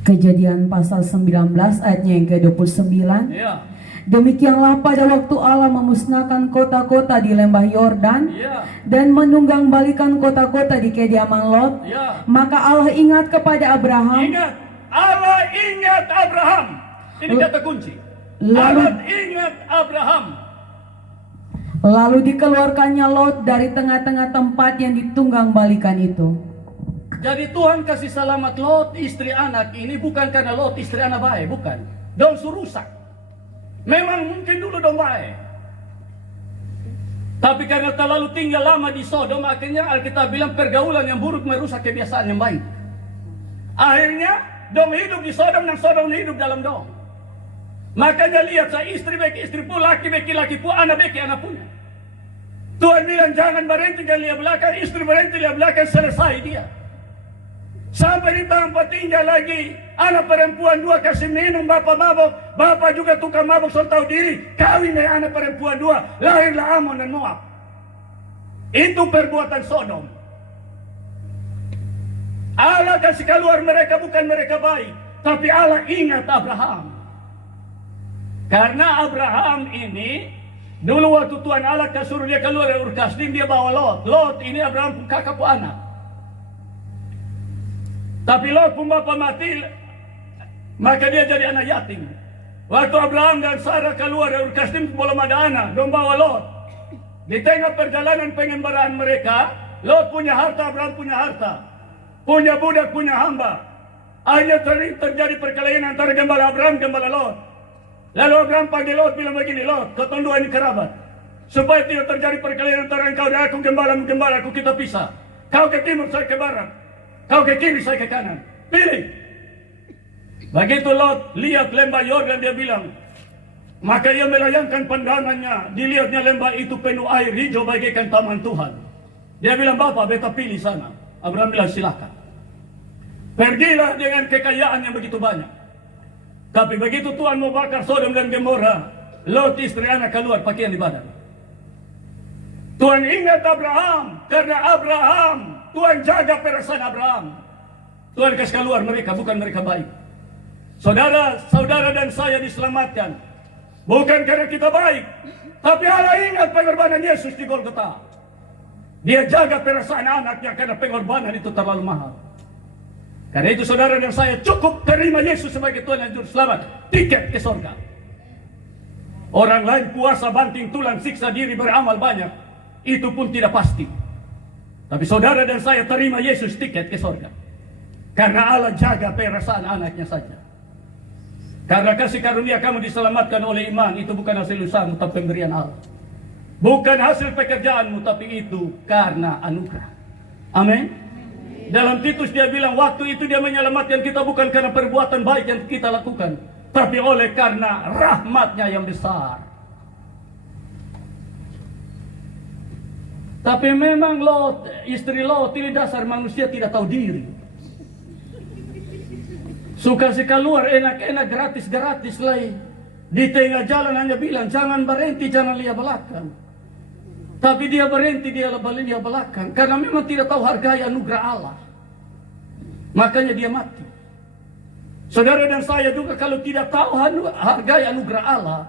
Kejadian pasal 19 ayatnya yang ke-29. Ya. Demikianlah pada waktu Allah memusnahkan kota-kota di lembah Yordan Ya. dan menunggang balikan kota-kota di kediaman Lot, Ya. maka Allah ingat kepada Abraham. Ingat, Allah ingat Abraham. Ini kata kunci. Lalu- Allah ingat Abraham. Lalu dikeluarkannya Lot dari tengah-tengah tempat yang ditunggang balikan itu. Jadi Tuhan kasih selamat Lot istri anak ini bukan karena Lot istri anak baik, bukan. Dong suruh rusak. Memang mungkin dulu dong baik. Tapi karena terlalu tinggal lama di Sodom, akhirnya Alkitab bilang pergaulan yang buruk merusak kebiasaan yang baik. Akhirnya dong hidup di Sodom dan Sodom hidup dalam dong. Makanya lihat, saya istri baik istri pun, laki baik laki pun, anak baik anak punya. Tuhan bilang jangan berhenti lihat belakang, istri berhenti lihat belakang, selesai dia. Sampai di tempat tinggal lagi, anak perempuan 2 kasih minum, bapak mabok, bapak juga tukang mabok, so tahu diri, kawin dengan anak perempuan 2, lahirlah Amon dan Moab. Itu perbuatan Sodom. Allah kasih keluar mereka, bukan mereka baik, tapi Allah ingat Abraham. Karena Abraham ini, dulu waktu Tuhan Allah suruh dia keluar dari Ur Kasdim, dia bawa Lot. Lot ini Abraham kakak pun anak. Tapi Lot pun bapak mati, maka dia jadi anak yatim. Waktu Abraham dan Sarah keluar dari Ur Kasdim belum ada anak, dong bawa Lot. Di tengah perjalanan pengembaraan mereka, Lot punya harta, Abraham punya harta. Punya budak, punya hamba. Akhirnya terjadi perkelahian antara gembala Abraham dan gembala Lot. Lalu Abraham panggil Lot, bilang begini, Lot, kau tunduk ini kerabat. Supaya tidak terjadi perkelahian antara engkau dan aku, gembala aku, kita pisah. Kau ke timur, saya ke barat. Kau ke kiri, saya ke kanan. Pilih. Begitu Lot lihat lembah Yordan, dia bilang, maka ia melayangkan pandangannya, dilihatnya lembah itu penuh air hijau bagaikan taman Tuhan. Dia bilang, Bapak, beta pilih sana. Abraham bilang, silakan. Pergilah dengan kekayaan yang begitu banyak. Tapi begitu Tuhan mau bakar Sodom dan Gomora, Lot istri anak keluar pakaian di badan. Tuhan ingat Abraham, karena Abraham, Tuhan jaga perasaan Abraham. Tuhan kasih keluar mereka, bukan mereka baik. Saudara dan saya diselamatkan, bukan karena kita baik, tapi Allah ingat pengorbanan Yesus di Golgota. Dia jaga perasaan anaknya karena pengorbanan itu terlalu mahal. Karena itu saudara dan saya cukup terima Yesus sebagai Tuhan dan Juru Selamat, tiket ke surga. Orang lain puasa banting tulang, siksa diri, beramal banyak, itu pun tidak pasti. Tapi saudara dan saya terima Yesus, tiket ke surga. Karena Allah jaga perasaan anaknya saja. Karena kasih karunia kamu diselamatkan oleh iman, itu bukan hasil usahamu tapi pemberian Allah. Bukan hasil pekerjaanmu, tapi itu karena anugerah. Amin. Dalam Titus dia bilang, waktu itu dia menyelamatkan kita bukan karena perbuatan baik yang kita lakukan, tapi oleh karena rahmatnya yang besar. Tapi memang Lot, istri Lot ini dasar manusia tidak tahu diri. Suka sih keluar enak-enak, gratis-gratis lah. Di tengah jalan hanya bilang, jangan berhenti, jangan lihat belakang. Tapi dia berhenti, dia lihat belakang. Karena memang tidak tahu hargai anugerah Allah. Makanya dia mati. Saudara dan saya juga kalau tidak tahu hargai anugerah Allah,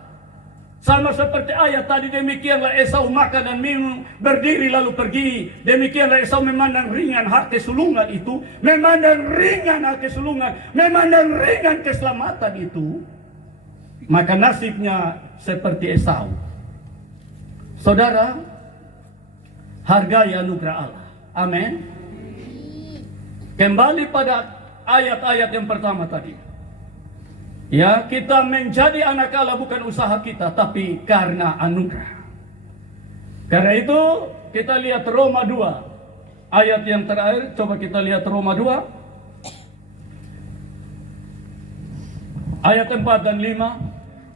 sama seperti ayat tadi, demikianlah Esau makan dan minum, berdiri lalu pergi. Demikianlah Esau memandang ringan hak kesulungan itu, memandang ringan hak kesulungan, memandang ringan keselamatan itu. Maka nasibnya seperti Esau. Saudara, hargai anugerah Allah. Amin. Kembali pada ayat-ayat yang pertama tadi. Ya, kita menjadi anak Allah bukan usaha kita, tapi karena anugerah. Karena itu kita lihat Roma 2 ayat yang terakhir. Coba kita lihat Roma 2 ayat 4 dan 5.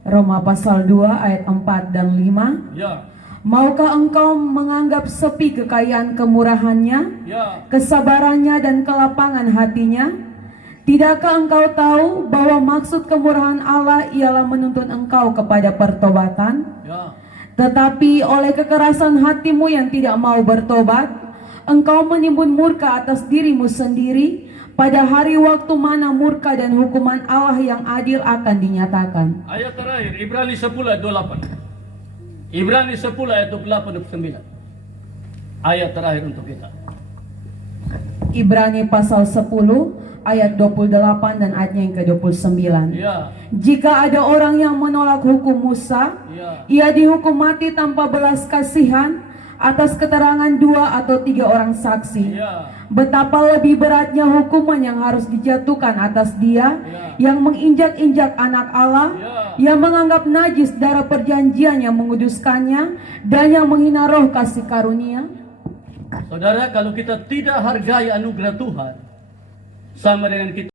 Roma pasal 2 ayat 4 dan 5. Ya, Maukah engkau menganggap sepi kekayaan kemurahannya, ya, kesabarannya dan kelapangan hatinya? Tidakkah engkau tahu bahwa maksud kemurahan Allah ialah menuntun engkau kepada pertobatan? ya. Tetapi oleh kekerasan hatimu yang tidak mau bertobat, engkau menimbun murka atas dirimu sendiri pada hari waktu mana murka dan hukuman Allah yang adil akan dinyatakan. Ayat terakhir Ibrani 10 ayat 28. Ibrani 10 ayat 28 29. Ayat terakhir untuk kita. Ibrani pasal 10 ayat 28 dan ayatnya yang ke-29. Ya, Jika ada orang yang menolak hukum Musa, ya, ia dihukum mati tanpa belas kasihan atas keterangan 2 atau 3 orang saksi. ya, Betapa lebih beratnya hukuman yang harus dijatuhkan atas dia yang menginjak-injak anak Allah, yang menganggap najis darah perjanjian yang menguduskannya, dan yang menghina roh kasih karunia. Saudara, kalau kita tidak hargai anugerah Tuhan, sama dengan kita